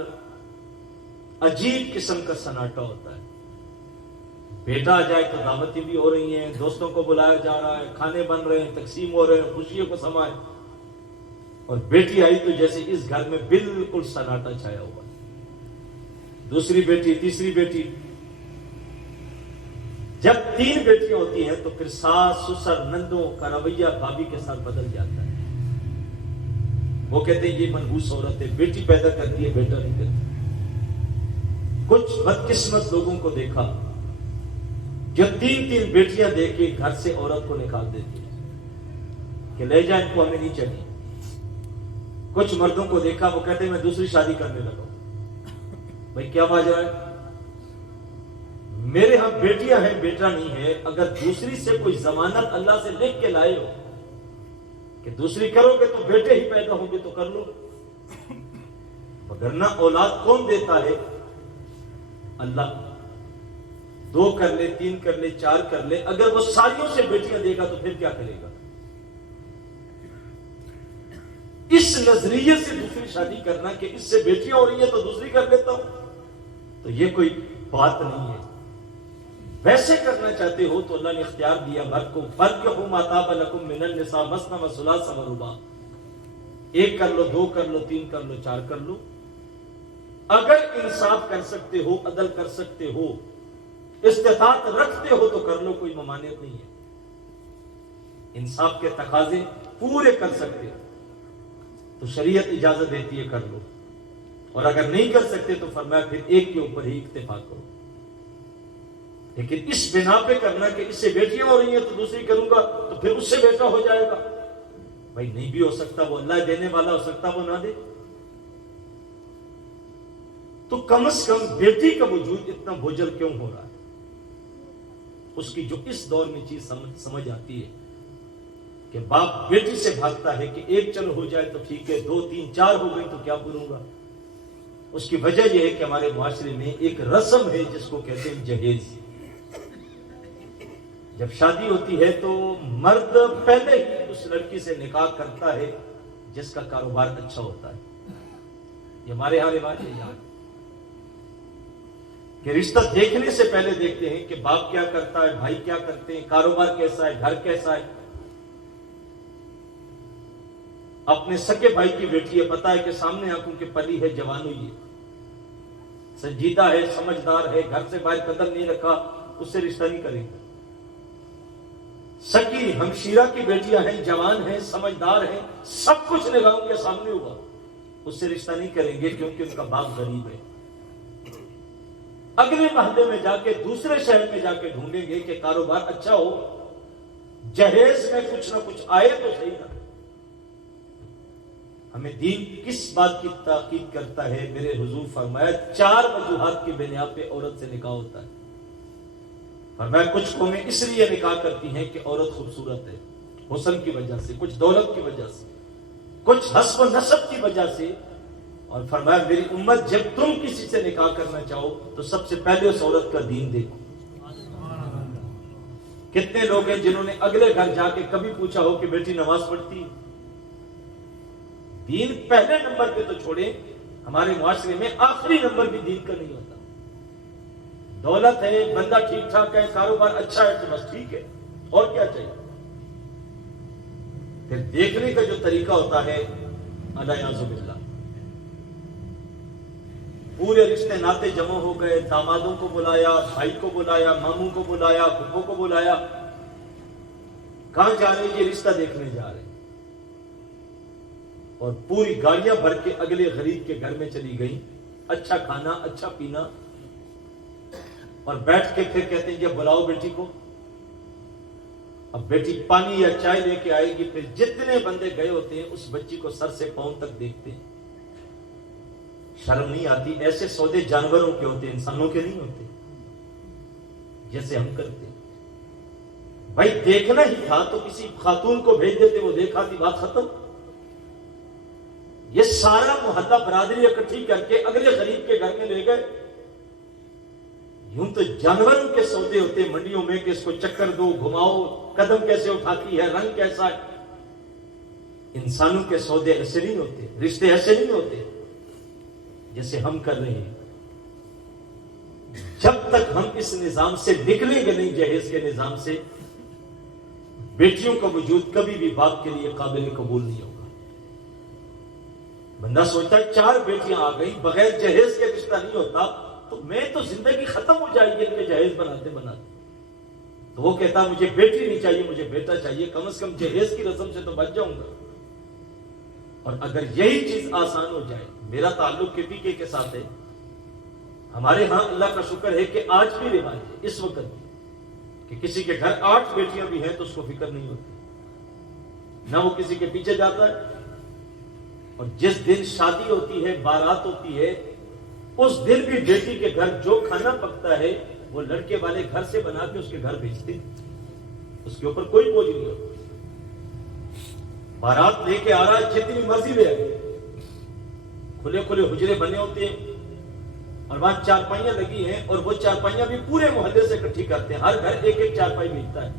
عجیب قسم کا سناٹا ہوتا ہے، بیٹا آ جائے تو دعوتیں بھی ہو رہی ہیں، دوستوں کو بلایا جا رہا ہے، کھانے بن رہے ہیں، تقسیم ہو رہے ہیں، خوشیوں کو سمائے، اور بیٹی آئی تو جیسے اس گھر میں بالکل سناٹا چھایا ہوا ہے۔ دوسری بیٹی، تیسری بیٹی، جب 3 بیٹیاں ہوتی ہیں تو پھر ساس سسر نندوں کا رویہ بھابھی کے ساتھ بدل جاتا ہے۔ وہ کہتے ہیں یہ منحوس عورت ہے، بیٹی پیدا کرتی ہے بیٹا نہیں کرتی۔ کچھ بدقسمت لوگوں کو دیکھا جو 3 بیٹیاں دے کے گھر سے عورت کو نکال دیتی کہ لے جا، ان کو ہمیں نہیں چاہیے۔ کچھ مردوں کو دیکھا وہ کہتے ہیں میں دوسری شادی کرنے لگا ہوں۔ بھائی کیا وجہ ہے؟ میرے ہاں بیٹیاں ہیں، بیٹا نہیں ہے۔ اگر دوسری سے کوئی ضمانت اللہ سے لکھ کے لائے ہو کہ دوسری کرو گے تو بیٹے ہی پیدا ہوں گے تو کر لو، وگرنہ اولاد کون دیتا ہے؟ اللہ۔ 2 کر لے، 3 کر لے، 4 کر لے، اگر وہ ساریوں سے بیٹیاں دے گا تو پھر کیا کرے گا؟ اس نظریے سے دوسری شادی کرنا کہ اس سے بیٹیاں ہو رہی ہیں تو دوسری کر لیتا ہوں، تو یہ کوئی بات نہیں ہے۔ ویسے کرنا چاہتے ہو تو اللہ نے اختیار دیا مرد کو، فَانكِحُوا مَا طَابَ لَكُم مِّنَ النِّسَاءِ مَثْنَىٰ وَثُلَاثَ وَرُبَاعَ، 1 کر لو، 2 کر لو، 3 کر لو، 4 کر لو۔ اگر انصاف کر سکتے ہو، عدل کر سکتے ہو، استطاعت رکھتے ہو تو کر لو، کوئی ممانعت نہیں ہے۔ انصاف کے تقاضے پورے کر سکتے ہو تو شریعت اجازت دیتی ہے کر لو، اور اگر نہیں کر سکتے تو فرمایا پھر ایک کے اوپر ہی اکتفا کرو۔ لیکن اس بنا پہ کرنا کہ اس سے بیٹیاں ہو رہی ہیں تو دوسری کروں گا تو پھر اس سے بیٹا ہو جائے گا، بھائی نہیں بھی ہو سکتا، وہ اللہ دینے والا ہو سکتا وہ نہ دے۔ تو کم از کم بیٹی کا وجود اتنا بوجھل کیوں ہو رہا ہے؟ اس کی جو اس دور میں چیز سمجھ آتی ہے کہ باپ بیٹی سے بھاگتا ہے کہ 1 چل ہو جائے تو ٹھیک ہے، 2 3 4 ہو گئی تو کیا بولوں گا۔ اس کی وجہ یہ ہے کہ ہمارے معاشرے میں ایک رسم ہے جس کو کہتے ہیں جہیز۔ جب شادی ہوتی ہے تو مرد پہلے ہی اس لڑکی سے نکاح کرتا ہے جس کا کاروبار اچھا ہوتا ہے۔ یہ ہمارے یہاں رواج ہے یہاں کہ رشتہ دیکھنے سے پہلے دیکھتے ہیں کہ باپ کیا کرتا ہے، بھائی کیا کرتے ہیں، کاروبار کیسا ہے، گھر کیسا ہے۔ اپنے سکے بھائی کی بیٹی ہے، پتا ہے کہ سامنے آنکھوں کے پلی ہے، جوان ہوئی ہے، سنجیدہ ہے، سمجھدار ہے، گھر سے باہر قدم نہیں رکھا، اس سے رشتہ نہیں کریں گے۔ سکی ہمشیرہ کی بیٹیاں ہیں، جوان ہیں، سمجھدار ہیں، سب کچھ نگاہوں کے سامنے ہوا، اس سے رشتہ نہیں کریں گے کیونکہ ان کا باپ غریب ہے۔ اگلے محلے میں جا کے، دوسرے شہر میں جا کے ڈھونڈیں گے کہ کاروبار اچھا ہو، جہیز میں کچھ نہ کچھ آئے تو صحیح نہ۔ ہمیں دین کس بات کی تاکید کرتا ہے؟ میرے حضور فرمایا 4 وجوہات کی بنیاد پہ عورت سے نکاح ہوتا ہے. فرمایا کچھ قومیں اس لیے نکاح کرتی ہیں کہ عورت خوبصورت ہے، حسن کی وجہ سے، کچھ دولت کی وجہ سے، کچھ حسب و نسب کی وجہ سے. اور فرمایا میری امت جب تم کسی سے نکاح کرنا چاہو تو سب سے پہلے اس عورت کا دین دیکھو. کتنے لوگ ہیں جنہوں نے اگلے گھر جا کے کبھی پوچھا ہو کہ بیٹی نماز پڑھتی؟ دین پہلے نمبر پہ تو چھوڑیں، ہمارے معاشرے میں آخری نمبر بھی دین کا نہیں ہوتا. دولت ہے، بندہ ٹھیک ٹھاک ہے، کاروبار اچھا ہے تو بس ٹھیک ہے، اور کیا چاہیے. پھر دیکھنے کا جو طریقہ ہوتا ہے الیاذ باللہ، پورے رشتے ناتے جمع ہو گئے، دامادوں کو بلایا، بھائی کو بلایا، ماموں کو بلایا، پھپھو کو بلایا. کہاں جا رہے ہیں؟ یہ رشتہ دیکھنے جا رہے ہیں. اور پوری گاڑیاں بھر کے اگلے غریب کے گھر میں چلی گئی، اچھا کھانا، اچھا پینا، اور بیٹھ کے پھر کہتے ہیں کہ بلاؤ بیٹی کو. اب بیٹی پانی یا چائے لے کے آئے گی، پھر جتنے بندے گئے ہوتے ہیں اس بچی کو سر سے پاؤں تک دیکھتے ہیں. شرم نہیں آتی؟ ایسے سودے جانوروں کے ہوتے ہیں، انسانوں کے نہیں ہوتے جیسے ہم کرتے ہیں. بھائی دیکھنا ہی تھا تو کسی خاتون کو بھیج دیتے، وہ دیکھا تھی، بات ختم. یہ سارا محلہ برادری اکٹھی کر کے اگلے غریب کے گھر میں لے گئے. یوں تو جانوروں کے سودے ہوتے ہیں منڈیوں میں کہ اس کو چکر دو، گھماؤ، قدم کیسے اٹھاتی ہے، رنگ کیسا ہے. انسانوں کے سودے ایسے نہیں ہوتے، رشتے ایسے نہیں ہوتے جیسے ہم کر رہے ہیں. جب تک ہم اس نظام سے نکلیں گے نہیں، جہیز کے نظام سے، بیٹیوں کا وجود کبھی بھی باپ کے لیے قابل قبول نہیں ہوگا. بندہ سوچتا ہے 4 بیٹیاں آ گئی، بغیر جہیز کے رشتہ نہیں ہوتا تو میں تو زندگی ختم ہو جائے گی ان کے جہیز بناتے بناتے. تو وہ کہتا مجھے بیٹی نہیں چاہیے، مجھے بیٹا چاہیے، کم از کم جہیز کی رسم سے تو بچ جاؤں گا. اور اگر یہی چیز آسان ہو جائے، میرا تعلق KPK کے ساتھ ہے. ہمارے ہاں اللہ کا شکر ہے کہ آج بھی رواج ہے اس وقت بھی کہ کسی کے گھر 8 بیٹیاں بھی ہیں تو اس کو فکر نہیں ہوتی، نہ وہ کسی کے پیچھے جاتا ہے. اور جس دن شادی ہوتی ہے، بارات ہوتی ہے، اس دن بھی بیٹی کے گھر جو کھانا پکتا ہے وہ لڑکے والے گھر سے بنا کے اس کے گھر بھیجتے ہیں. اس کے اوپر کوئی بوجھ نہیں ہوتا. بارات لے کے آ رہا ہے، جتنی مرضی لے آئے، کھلے کھلے حجرے بنے ہوتے ہیں اور وہاں چارپائیاں لگی ہیں، اور وہ چارپائیاں بھی پورے محلے سے اکٹھی کرتے ہیں. ہر گھر ایک ایک چارپائی بھیجتا ہے،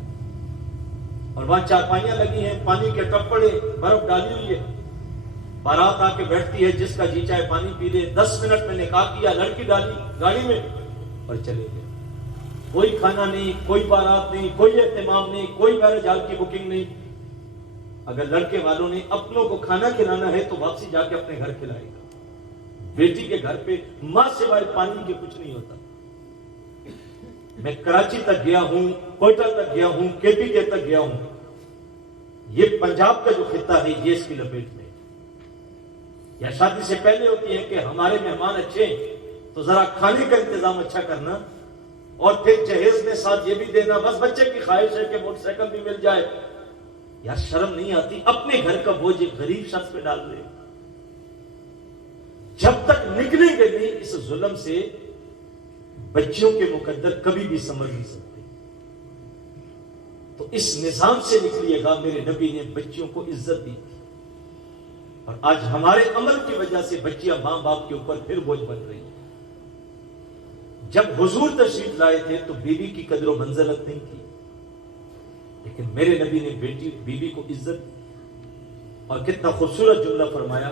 اور وہاں چارپائیاں لگی ہیں، پانی کے ٹب پڑے، برف ڈالی ہوئی ہے. بارات آ کے بیٹھتی ہے، جس کا جی چاہے پانی پی لے. 10 منٹ میں نکاح کیا، لڑکی ڈالی گاڑی میں اور چلے گئے. کوئی کھانا نہیں، کوئی بارات نہیں، کوئی اہتمام نہیں، کوئی میرج ہال کی بکنگ نہیں. اگر لڑکے والوں نے اپنوں کو کھانا کھلانا ہے تو واپسی جا کے اپنے گھر کھلائے گا. بیٹی کے گھر پہ ماں سوائے پانی کے کچھ نہیں ہوتا. میں کراچی تک گیا ہوں، کوئٹہ تک گیا ہوں، KPK تک گیا ہوں. یہ پنجاب کا جو خطہ ہے یہ اس کی لپیٹ میں. یا شادی سے پہلے ہوتی ہے کہ ہمارے مہمان اچھے ہیں تو ذرا کھانے کا انتظام اچھا کرنا، اور پھر جہیز میں ساتھ یہ بھی دینا. بس بچے کی خواہش ہے کہ موٹر سائیکل بھی مل جائے. یار شرم نہیں آتی؟ اپنے گھر کا بوجھ ایک غریب شخص پہ ڈال دے. جب تک نکلیں گے نہیں اس ظلم سے، بچیوں کے مقدر کبھی بھی سمجھ نہیں سکتے. تو اس نظام سے نکلیے گا. میرے نبی نے بچیوں کو عزت دی، اور آج ہمارے عمل کی وجہ سے بچیاں ماں باپ کے اوپر پھر بوجھ بن رہی ہیں. جب حضور تشریف لائے تھے تو بیوی کی قدر و منزلت نہیں تھی، لیکن میرے نبی نے بیوی کو عزت دی. اور کتنا خوبصورت جملہ فرمایا.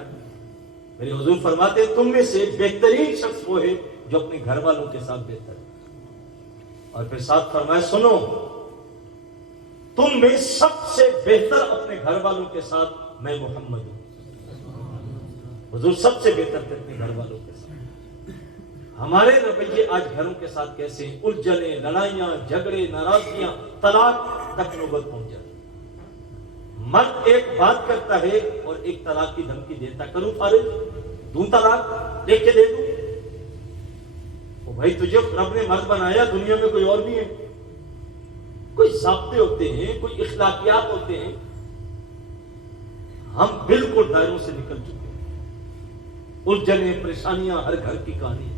میرے حضور فرماتے ہیں تم میں سے بہترین شخص وہ ہے جو اپنے گھر والوں کے ساتھ بہتر ہے. اور پھر ساتھ فرمایا سنو، تم میں سب سے بہتر اپنے گھر والوں کے ساتھ میں محمد ہوں. حضور سب سے بہتر تھے اپنے گھر والوں کے ساتھ. ہمارے رویے آج گھروں کے ساتھ کیسے ہیں؟ الجھنیں، لڑائیاں، جھگڑے، ناراضگیاں، طلاق تک نوبت پہنچ جاتی. مرد ایک بات کرتا ہے اور ایک طلاق کی دھمکی دیتا، کروں فارغ، دوں طلاق، لکھ کے دے دوں. او بھائی تجھے رب نے مرد بنایا، دنیا میں کوئی اور بھی ہے. کوئی ضابطے ہوتے ہیں، کوئی اخلاقیات ہوتے ہیں. ہم بالکل دائروں سے نکل چکے ہیں. الجھنیں، پریشانیاں، ہر گھر کی کہانی.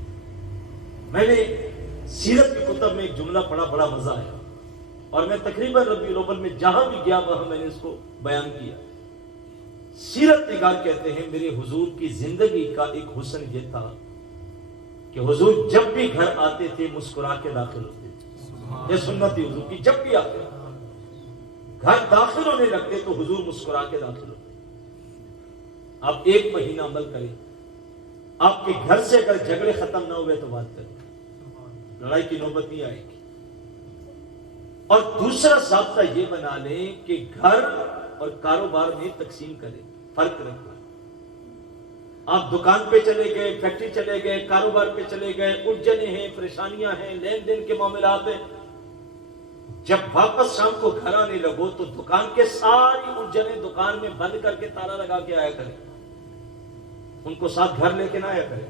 میں نے سیرت کی کتب میں ایک جملہ پڑھا، بڑا مزہ آیا، اور میں تقریباً ربیع الاول میں جہاں بھی گیا وہاں میں نے اس کو بیان کیا. سیرت نگار کہتے ہیں میرے حضور کی زندگی کا ایک حسن یہ تھا کہ حضور جب بھی گھر آتے تھے مسکرا کے داخل ہوتے تھے. یہ سنت تھی حضور کی، جب بھی آتے گھر داخل ہونے لگتے تو حضور مسکرا کے داخل ہوتے. آپ ایک مہینہ عمل کریں، آپ کے گھر سے اگر جھگڑے ختم نہ ہوئے تو بات کریں، لڑائی کی نوبت نہیں آئے گی. اور دوسرا ضابطہ یہ بنا لیں کہ گھر اور کاروبار میں تقسیم کریں، فرق رکھیں. آپ دکان پہ چلے گئے، فیکٹری چلے گئے، کاروبار پہ چلے گئے، الجھنیں ہیں، پریشانیاں ہیں، لین دین کے معاملات ہیں. جب واپس شام کو گھر آنے لگو تو دکان کے ساری الجھنیں دکان میں بند کر کے تالا لگا کے آیا کریں، ان کو ساتھ گھر لے کے نہ آیا کریں.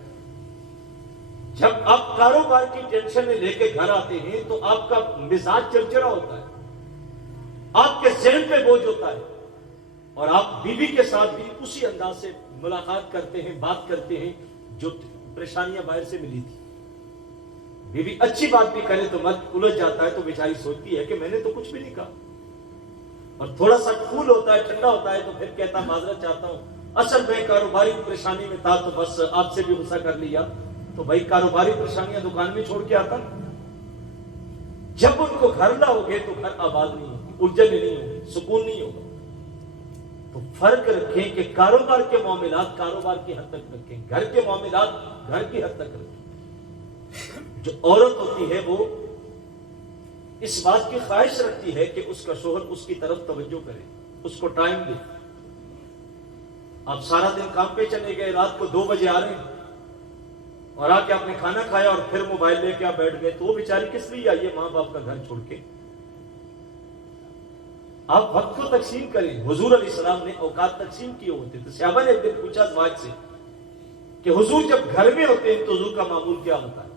جب آپ کاروبار کی ٹینشن میں لے کے گھر آتے ہیں تو آپ کا مزاج چرچرا ہوتا ہے، آپ کے ذہن پہ بوجھ ہوتا ہے، اور آپ بیوی کے ساتھ بھی اسی انداز سے ملاقات کرتے ہیں، بات کرتے ہیں جو پریشانیاں باہر سے ملی تھی. بیوی اچھی بات بھی کرے تو مرد الجھ جاتا ہے، تو بیچاری سوچتی ہے کہ میں نے تو کچھ بھی نہیں کہا. اور تھوڑا سا کول ہوتا ہے، ٹھنڈا ہوتا ہے، تو پھر کہتا معذرت چاہتا ہوں، اصل میں کاروباری پریشانی میں تھا تو بس آپ سے بھی غصہ کر لیا. تو بھائی کاروباری پریشانیاں دکان میں چھوڑ کے آتا. جب ان کو گھر لاؤ گے تو گھر آباد نہیں ہوگی، الجھن نہیں ہوگی، سکون نہیں ہوگا. تو فرق رکھیں کہ کاروبار کے معاملات کاروبار کی حد تک رکھیں، گھر کے معاملات گھر کی حد تک رکھیں. جو عورت ہوتی ہے وہ اس بات کی خواہش رکھتی ہے کہ اس کا شوہر اس کی طرف توجہ کرے، اس کو ٹائم دے. آپ سارا دن کام پہ چلے گئے، رات کو 2 بجے آ رہے ہیں اور آ کے آپ نے کھانا کھایا اور پھر موبائل لے کے آپ بیٹھ گئے، تو وہ بیچاری کس لیے آئی ہے ماں باپ کا گھر چھوڑ کے؟ آپ وقت کو تقسیم کریں. حضور علیہ السلام نے اوقات تقسیم کیے ہوتے تھے. صحابہ نے ایک دن پوچھا ازواج سے کہ حضور جب گھر میں ہوتے ہیں تو حضور کا معمول کیا ہوتا ہے؟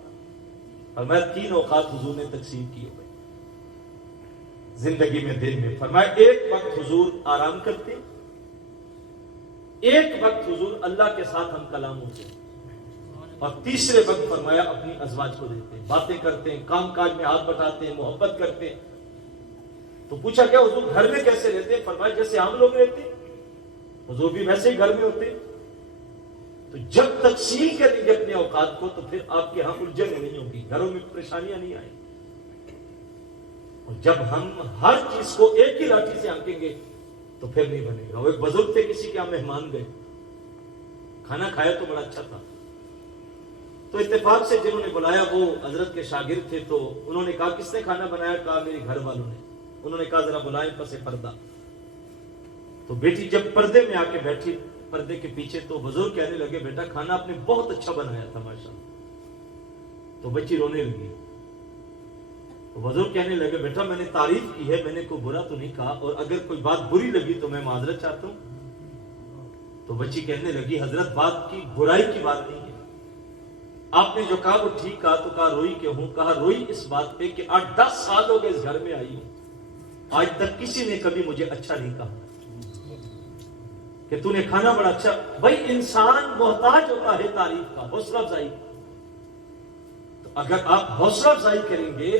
فرمایا 3 اوقات حضور نے تقسیم کیے ہوئے زندگی میں، دن میں. فرمایا ایک وقت حضور آرام کرتے، ایک وقت حضور اللہ کے ساتھ ہم کلام ہوتے ہیں، اور تیسرے وقت فرمایا اپنی ازواج کو دیتے ہیں، باتیں کرتے ہیں، کام کاج میں ہاتھ بٹاتے ہیں، محبت کرتے ہیں. تو پوچھا کیا حضور گھر میں کیسے رہتے ہیں؟ فرمایا جیسے ہم لوگ رہتے ہیں، حضور بھی ویسے ہی گھر میں ہوتے ہیں. تو جب تقسیم کریں گے اپنے اوقات کو تو پھر آپ کے ہاں الجھن نہیں ہوگی، گھروں میں پریشانیاں نہیں آئیں. اور جب ہم ہر چیز کو ایک ہی لاٹھی سے آنکیں گے تو پھر نہیں بنے گا. وہ ایک بزرگ تھے، کسی کے یہاں مہمان گئے، کھانا کھایا تو بڑا اچھا تھا. تو اتفاق سے جنہوں نے بلایا وہ حضرت کے شاگرد تھے. تو انہوں نے کہا کس نے کھانا بنایا؟ کہا میرے گھر والوں نے. انہوں نے کہا ذرا بلائیں پس پردہ. تو بیٹی جب پردے میں آ کے بیٹھی پردے کے پیچھے تو بزرگ کہنے لگے بیٹا کھانا آپ نے بہت اچھا بنایا تھا ماشاءاللہ. تو بچی رونے لگی. تو بزرگ کہنے لگے بیٹا میں نے تعریف کی ہے، میں نے کوئی برا تو نہیں کہا، اور اگر کوئی بات بری لگی تو میں معذرت چاہتا ہوں. تو بچی کہنے لگی حضرت بات کی برائی کی بات نہیں ہے، آپ نے جو کہا وہ ٹھیک کہا. تو کہا روئی کیوں ہوں؟ کہا روئی اس بات پہ کہ 8-10 سال ہو گئے اس گھر میں آئی ہوں، آج تک کسی نے کبھی مجھے اچھا نہیں کہا کہ تو نے کھانا بڑا اچھا. بھائی انسان محتاج ہوتا ہے تعریف کا، حوصلہ افزائی. تو اگر آپ حوصلہ افزائی کریں گے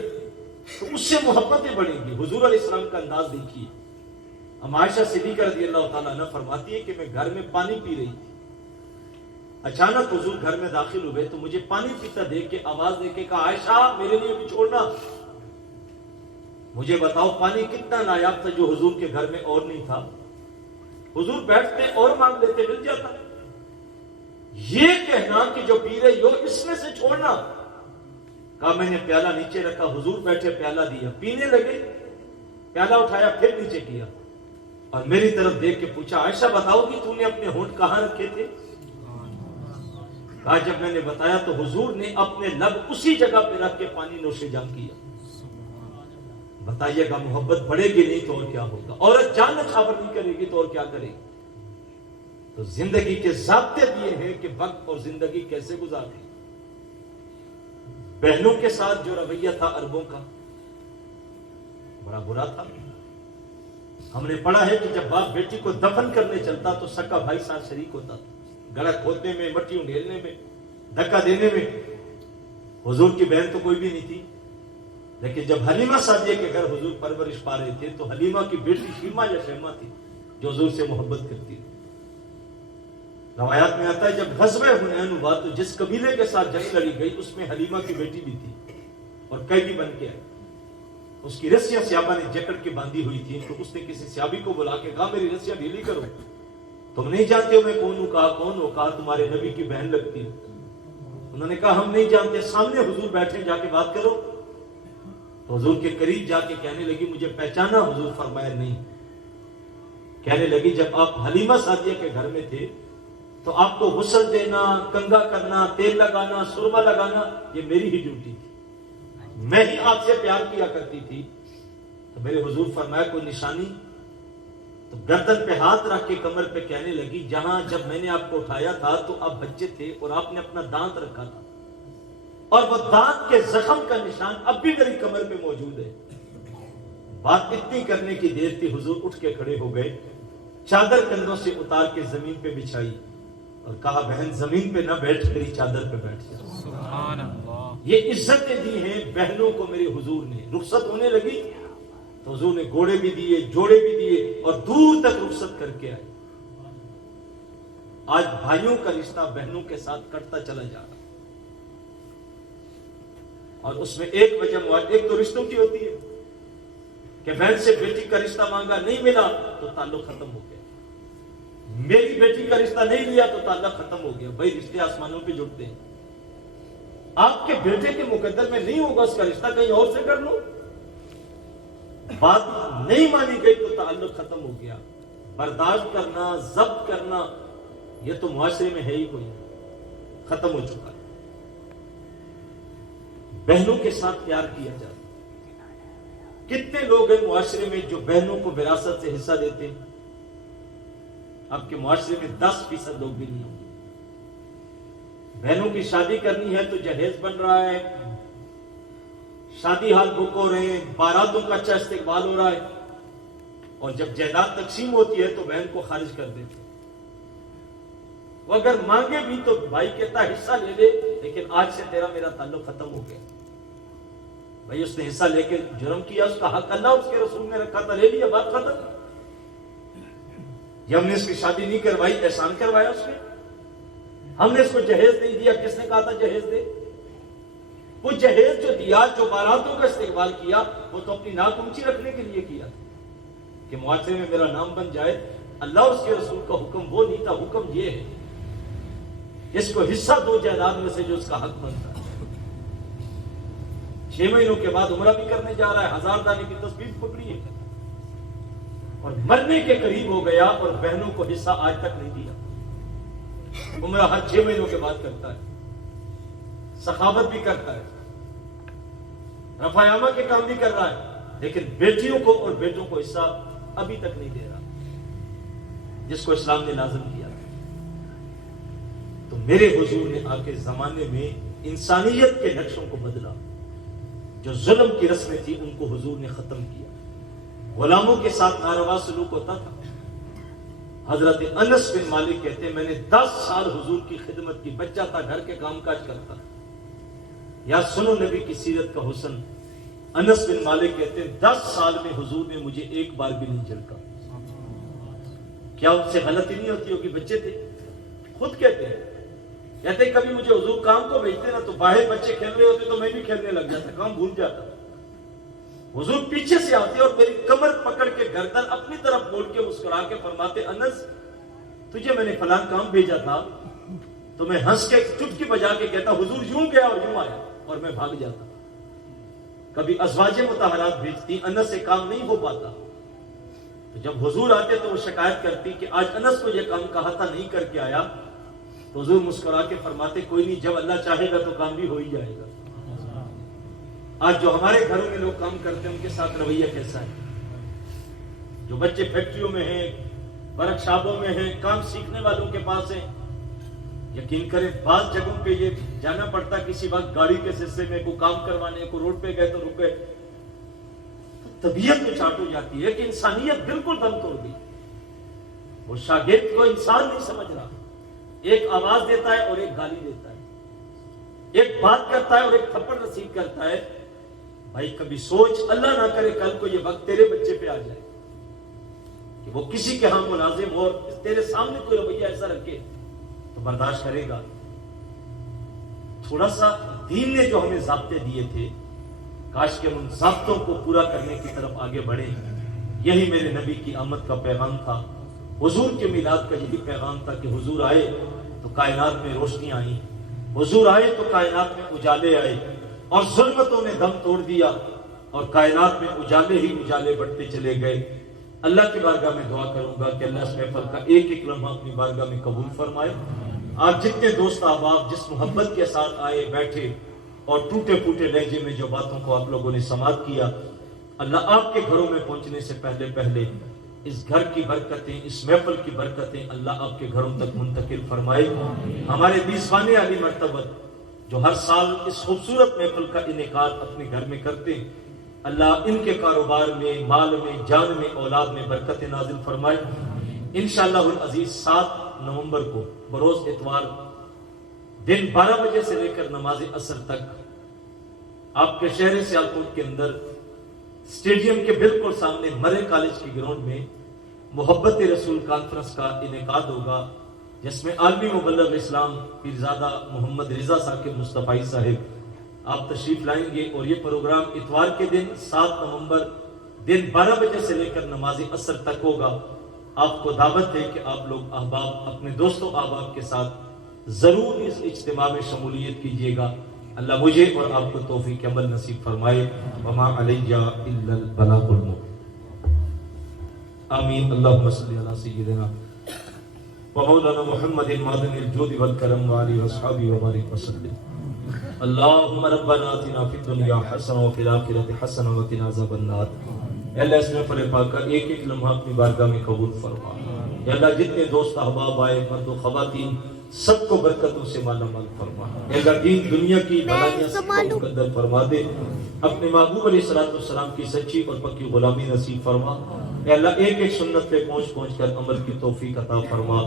تو اس سے محبتیں بڑھیں گی. حضور علیہ السلام کا انداز دیکھیے. ہم عائشہ صدیقہ رضی اللہ تعالیٰ عنہ فرماتی ہے کہ میں گھر میں پانی پی رہی تھی، اچانک حضور گھر میں داخل ہوئے تو مجھے پانی پیتا دیکھ کے آواز دے کے کہا عائشہ میرے لیے بھی چھوڑنا. مجھے بتاؤ پانی کتنا نایاب تھا جو حضور کے گھر میں اور نہیں تھا. حضور بیٹھتے اور مانگ لیتے، مل جاتا. یہ کہنا کہ جو پی رہی ہو اس میں سے چھوڑنا. کہا میں نے پیالہ نیچے رکھا، حضور بیٹھے پیالہ دیا، پینے لگے، پیالہ اٹھایا پھر نیچے کیا اور میری طرف دیکھ کے پوچھا عائشہ بتاؤ کہ تو نے اپنے ہونٹ کہاں رکھے تھے؟ کہا جب میں نے بتایا تو حضور نے اپنے لب اسی جگہ پہ رکھ کے پانی نوش جان کیا. بتائیے گا محبت بڑھے گی نہیں تو اور کیا ہوگا؟ عورت جان خبر نہیں کرے گی تو اور کیا کرے گی؟ تو زندگی کے ضابطے دیے ہیں کہ وقت اور زندگی کیسے گزاریں. بہنوں کے ساتھ جو رویہ تھا عربوں کا بڑا برا تھا. ہم نے پڑھا ہے کہ جب باپ بیٹی کو دفن کرنے چلتا تو سکا بھائی ساتھ شریک ہوتا تھا، گڑا کھودنے میں، مٹی انڈیلنے میں، دھکا دینے میں۔ حضور کی بہن تو کوئی بھی نہیں تھی، لیکن جب حلیمہ سعدیہ کے گھر حضور پرورش پا رہے تھے تو حلیمہ کی بیٹی شیما یا شیما تھی جو حضور سے محبت کرتی تھی۔ روایات میں آتا ہے جب غزوہ حنین ہوا تو جس قبیلے کے ساتھ جنگ لڑی گئی اس میں حلیمہ کی بیٹی بھی تھی اور قیدی بن کے آئی۔ اس کی رسیاں صحابہ نے جکڑ کے باندھی ہوئی تھی، تو اس نے کسی صحابی کو بلا کے کہا میری رسیاں ڈھیلی کرو، تم نہیں جانتے ہو میں کون ہوں؟ کہا کون ہو؟ کہا تمہارے نبی کی بہن لگتی ہوں۔ انہوں نے کہا ہم نہیں جانتے، سامنے حضور بیٹھے، جا کے بات کرو۔ تو حضور کے قریب جا کے کہنے لگی مجھے پہچانا؟ حضور فرمایا نہیں۔ کہنے لگی جب آپ حلیمہ سعدیہ کے گھر میں تھے تو آپ کو غسل دینا، کنگا کرنا، تیل لگانا، سرما لگانا یہ میری ہی ڈیوٹی تھی، میں ہی آپ سے پیار کیا کرتی تھی۔ تو میرے حضور فرمایا کوئی نشانی؟ تو گردن پہ ہاتھ رکھ کے کمر پہ کہنے لگی جہاں جب میں نے آپ کو اٹھایا تھا تو آپ بچے تھے اور آپ نے اپنا دانت رکھا تھا، اور وہ دانت کے زخم کا نشان اب بھی میری کمر پہ موجود ہے۔ بات اتنی کرنے کی دیر تھی، حضور اٹھ کے کھڑے ہو گئے، چادر کندھوں سے اتار کے زمین پہ بچھائی اور کہا بہن زمین پہ نہ بیٹھ، میری چادر پہ بیٹھ جا۔ سبحان اللہ۔ یہ عزتیں دی ہیں بہنوں کو میرے حضور نے۔ رخصت ہونے لگی تو حضور نے گھوڑے بھی دیے، جوڑے بھی دیے اور دور تک رخصت کر کے آئے۔ آج بھائیوں کا رشتہ بہنوں کے ساتھ کٹتا چلا جا رہا، اور اس میں ایک وجہ ایک تو رشتوں کی ہوتی ہے کہ بہن سے بیٹی کا رشتہ مانگا نہیں ملا تو تعلق ختم ہو گیا، میری بیٹی کا رشتہ نہیں لیا تو تعلق ختم ہو گیا۔ بھائی رشتے آسمانوں پہ جڑتے ہیں، آپ کے بیٹے کے مقدر میں نہیں ہوگا اس کا رشتہ، کہیں اور سے کر لو۔ بات نہیں مانی گئی تو تعلق ختم ہو گیا۔ برداشت کرنا، ضبط کرنا یہ تو معاشرے میں ہے ہی کوئی، ختم ہو چکا ہے۔ بہنوں کے ساتھ پیار کیا جاتا، کتنے لوگ ہیں معاشرے میں جو بہنوں کو وراثت سے حصہ دیتے ہیں؟ آپ کے معاشرے میں 10% لوگ بھی نہیں ہوں گے۔ بہنوں کی شادی کرنی ہے تو جہیز بن رہا ہے، شادی ہال بک ہو رہے ہیں، باراتوں کا اچھا استقبال ہو رہا ہے، اور جب جائیداد تقسیم ہوتی ہے تو بہن کو خارج کر دیتے ہیں۔ وہ اگر مانگے بھی تو بھائی کہتا ہے حصہ لے لے، لیکن آج سے تیرا میرا تعلق ختم ہو گیا۔ بھائی اس نے حصہ لے کے جرم کیا، اس کا حق اللہ اس کے رسول نے رکھا تھا، لے لیا، بات ختم۔ یہ ہم نے اس کی شادی نہیں کروائی، احسان کروایا اس نے، ہم نے اس کو جہیز نہیں دیا، کس نے کہا تھا جہیز دے؟ وہ جہیز جو دیا، جو باراتوں کا استقبال کیا، وہ تو اپنی ناک اونچی رکھنے کے لیے کیا کہ معاشرے میں میرا نام بن جائے۔ اللہ اور اس کے رسول کا حکم وہ نہیں تھا، حکم یہ ہے اس کو حصہ دو جائیداد میں سے جو اس کا حق بنتا ہے۔ 6 مہینوں کے بعد عمرہ بھی کرنے جا رہا ہے، 1000 دانے کی تصویر پکڑی ہے، اور مرنے کے قریب ہو گیا اور بہنوں کو حصہ آج تک نہیں دیا۔ عمرہ ہر 6 مہینوں کے بعد کرتا ہے، سخاوت بھی کرتا ہے، رفع یامہ کے کام بھی کر رہا ہے، لیکن بیٹیوں کو اور بیٹوں کو حصہ ابھی تک نہیں دے رہا جس کو اسلام نے لازم کیا۔ تو میرے حضور نے آ کے زمانے میں انسانیت کے نقشوں کو بدلا، جو ظلم کی رسمیں تھی ان کو حضور نے ختم کیا۔ غلاموں کے ساتھ ناروا سلوک ہوتا تھا۔ حضرت انس بن مالک کہتے ہیں میں نے 10 سال حضور کی خدمت کی، بچہ تھا، گھر کے کام کاج کرتا۔ یا سنو نبی کی سیرت کا حسن، انس بن مالک کہتے ہیں 10 سال میں حضور نے مجھے ایک بار بھی نہیں جھڑکا۔ کیا ان سے غلطی نہیں ہوتی ہوگی؟ بچے تھے، خود کہتے ہیں، کہتے ہیں کبھی مجھے حضور کام کو بھیجتے نا تو باہر بچے کھیل رہے ہوتے تو میں بھی کھیلنے لگ جاتا، کام بھول جاتا۔ حضور پیچھے سے آتے اور میری کمر پکڑ کے گردن اپنی طرف موڑ کے مسکرا کے فرماتے انس تجھے میں نے فلاں کام بھیجا تھا، تو میں ہنس کے چٹکی بجا کے کہتا حضور یوں گیا اور یوں آیا، اور میں بھاگ جاتا۔ کبھی ازواج مطہرات بھیجتی، انس سے کام نہیں ہو پاتا، تو جب حضور آتے تو وہ شکایت کرتی کہ آج انس کو یہ کام کہا تھا نہیں کر کے آیا، تو حضور مسکرا کے فرماتے کوئی نہیں، جب اللہ چاہے گا تو کام بھی ہو ہی جائے گا۔ آج جو ہمارے گھروں میں لوگ کام کرتے ہیں ان کے ساتھ رویہ کیسا ہے؟ جو بچے فیکٹریوں میں ہیں، ورک شاپوں میں ہیں، کام سیکھنے والوں کے پاس ہیں، یقین کریں بعض جگہوں پہ یہ جانا پڑتا کسی وقت گاڑی کے سلسلے میں، کوئی کام کروانے کو روڈ پہ گئے تو رک گئے، طبیعت میں چاٹ ہو جاتی ہے کہ انسانیت بالکل دم توڑ گئی. وہ شاگرد کو انسان نہیں سمجھ رہا. ایک آواز دیتا ہے اور ایک گالی دیتا ہے, ایک بات کرتا ہے اور ایک تھپڑ رسید کرتا ہے. بھائی کبھی سوچ, اللہ نہ کرے کل کو یہ وقت تیرے بچے پہ آ جائے کہ وہ کسی کے ہاں ملازم ہو اور تیرے سامنے کوئی رویہ ایسا رکھے تو برداشت کرے گا؟ تھوڑا سا دین نے جو ہمیں ضابطے دیے تھے, کاش کہ ہم ان ضابطوں کو پورا کرنے کی طرف آگے بڑھیں. یہی میرے نبی کی آمد کا پیغام تھا, حضور کے میلاد کا یہی پیغام تھا کہ حضور آئے تو کائنات میں روشنی آئی, حضور آئے تو کائنات میں اجالے آئے, اور ظلمتوں نے دم توڑ دیا اور کائنات میں اجالے ہی اجالے بڑھتے چلے گئے. اللہ کی بارگاہ میں دعا کروں گا کہ اللہ اس محفل کا ایک ایک لمحہ اپنی بارگاہ میں قبول فرمائے. آج جتنے دوست احباب جس محبت کے ساتھ آئے بیٹھے اور ٹوٹے پھوٹے لہجے میں جو باتوں کو آپ لوگوں نے سماعت کیا, اللہ آپ کے گھروں میں پہنچنے سے پہلے پہلے اس گھر کی برکتیں, اس محفل کی برکتیں اللہ آپ کے گھروں تک منتقل فرمائے. ہمارے میزبان عالی مرتبہ جو ہر سال اس خوبصورت محفل کا انعقاد اپنے گھر میں کرتے ہیں, اللہ ان کے کاروبار میں, مال میں, جان میں, اولاد میں برکت نازل فرمائے. انشاءاللہ العزیز 7 نومبر کو بروز اتوار دن 12 بجے سے لے کر نماز عصر تک آپ کے شہر سیالکوٹ کے اندر اسٹیڈیم کے بالکل سامنے مرے کالج کی گراؤنڈ میں محبت رسول کانفرنس کا انعقاد ہوگا, جس میں عالمی مبلغ اسلام پیرزادہ محمد رضا ثاقب مصطفی صاحب آپ تشریف لائیں گے. اور یہ پروگرام اتوار کے دن 7 نومبر دن 12 بجے سے لے کر نماز عصر تک ہوگا. آپ کو دعوت ہے کہ آپ لوگ احباب اپنے دوستوں احباب کے ساتھ ضرور اس اجتماع میں شمولیت کیجیے گا. اللہ مجھے اور آپ کو توفیق عمل نصیب فرمائے. وما علیہ الا البلاغ المبین. آمین. اللہم صلی علی سیدنا ومولانا محمد معدن الجود والکرم وعلی اصحابہ وبارک وسلم. اللہم ربنا آتنا فی الدنیا حسنہ وفی الآخرۃ حسنہ وقنا عذاب النار. اے اللہ اس محفل پاک کا ایک ایک لمحہ اپنی بارگاہ میں قبول فرما. اے اللہ جتنے دوست احباب آئے, مرد و خواتین, سب کو برکتوں سے مالا مال فرما. اے اللہ دین دنیا کی بھلائیاں سب کو مقدر فرما دے. اپنے محبوب علیہ الصلوۃ والسلام کی سچی اور پکی غلامی نصیب فرما. اے اللہ ایک ایک سنت پہ پہنچ پہنچ کر عمل کی توفیق عطا فرما.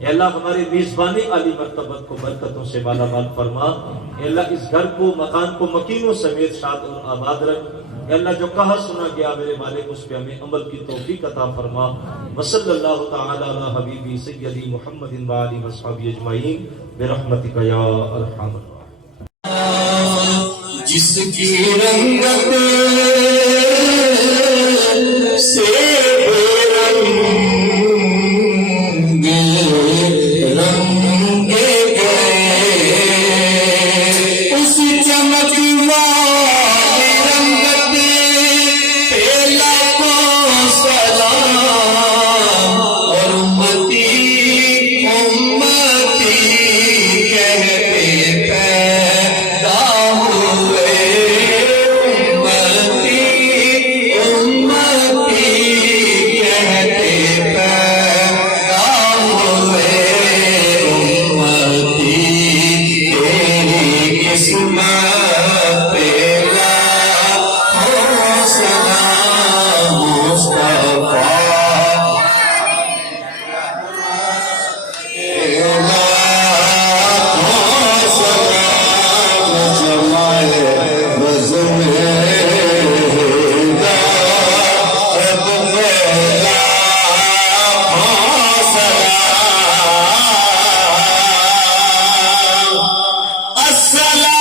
اے اللہ ہمارے میزبان عالی مرتبت کو برکتوں سے مالا مال فرما. اے اللہ اس گھر کو, مکان کو مکینوں سمیت شاد اور آباد رکھ. اے اللہ جو کہا سنا گیا میرے مالک اس پہ ہمیں عمل کی توفیق عطا فرما. وصلی اللہ تعالی علی حبیبی سیدی محمد وآلہ وصحبہ اجمعین برحمتک یا ارحم الراحمین. جس کی رنگت سے رنگ گئے اس چمک رنگت پہ لاکھوں سلام. اور امتی امتی کہتے پیدا ہوئے. امتی امتی کہتے پیدا ہوئے. امتی تیری قسمت پہ لاکھوں سلام. مصطفیٰ السلام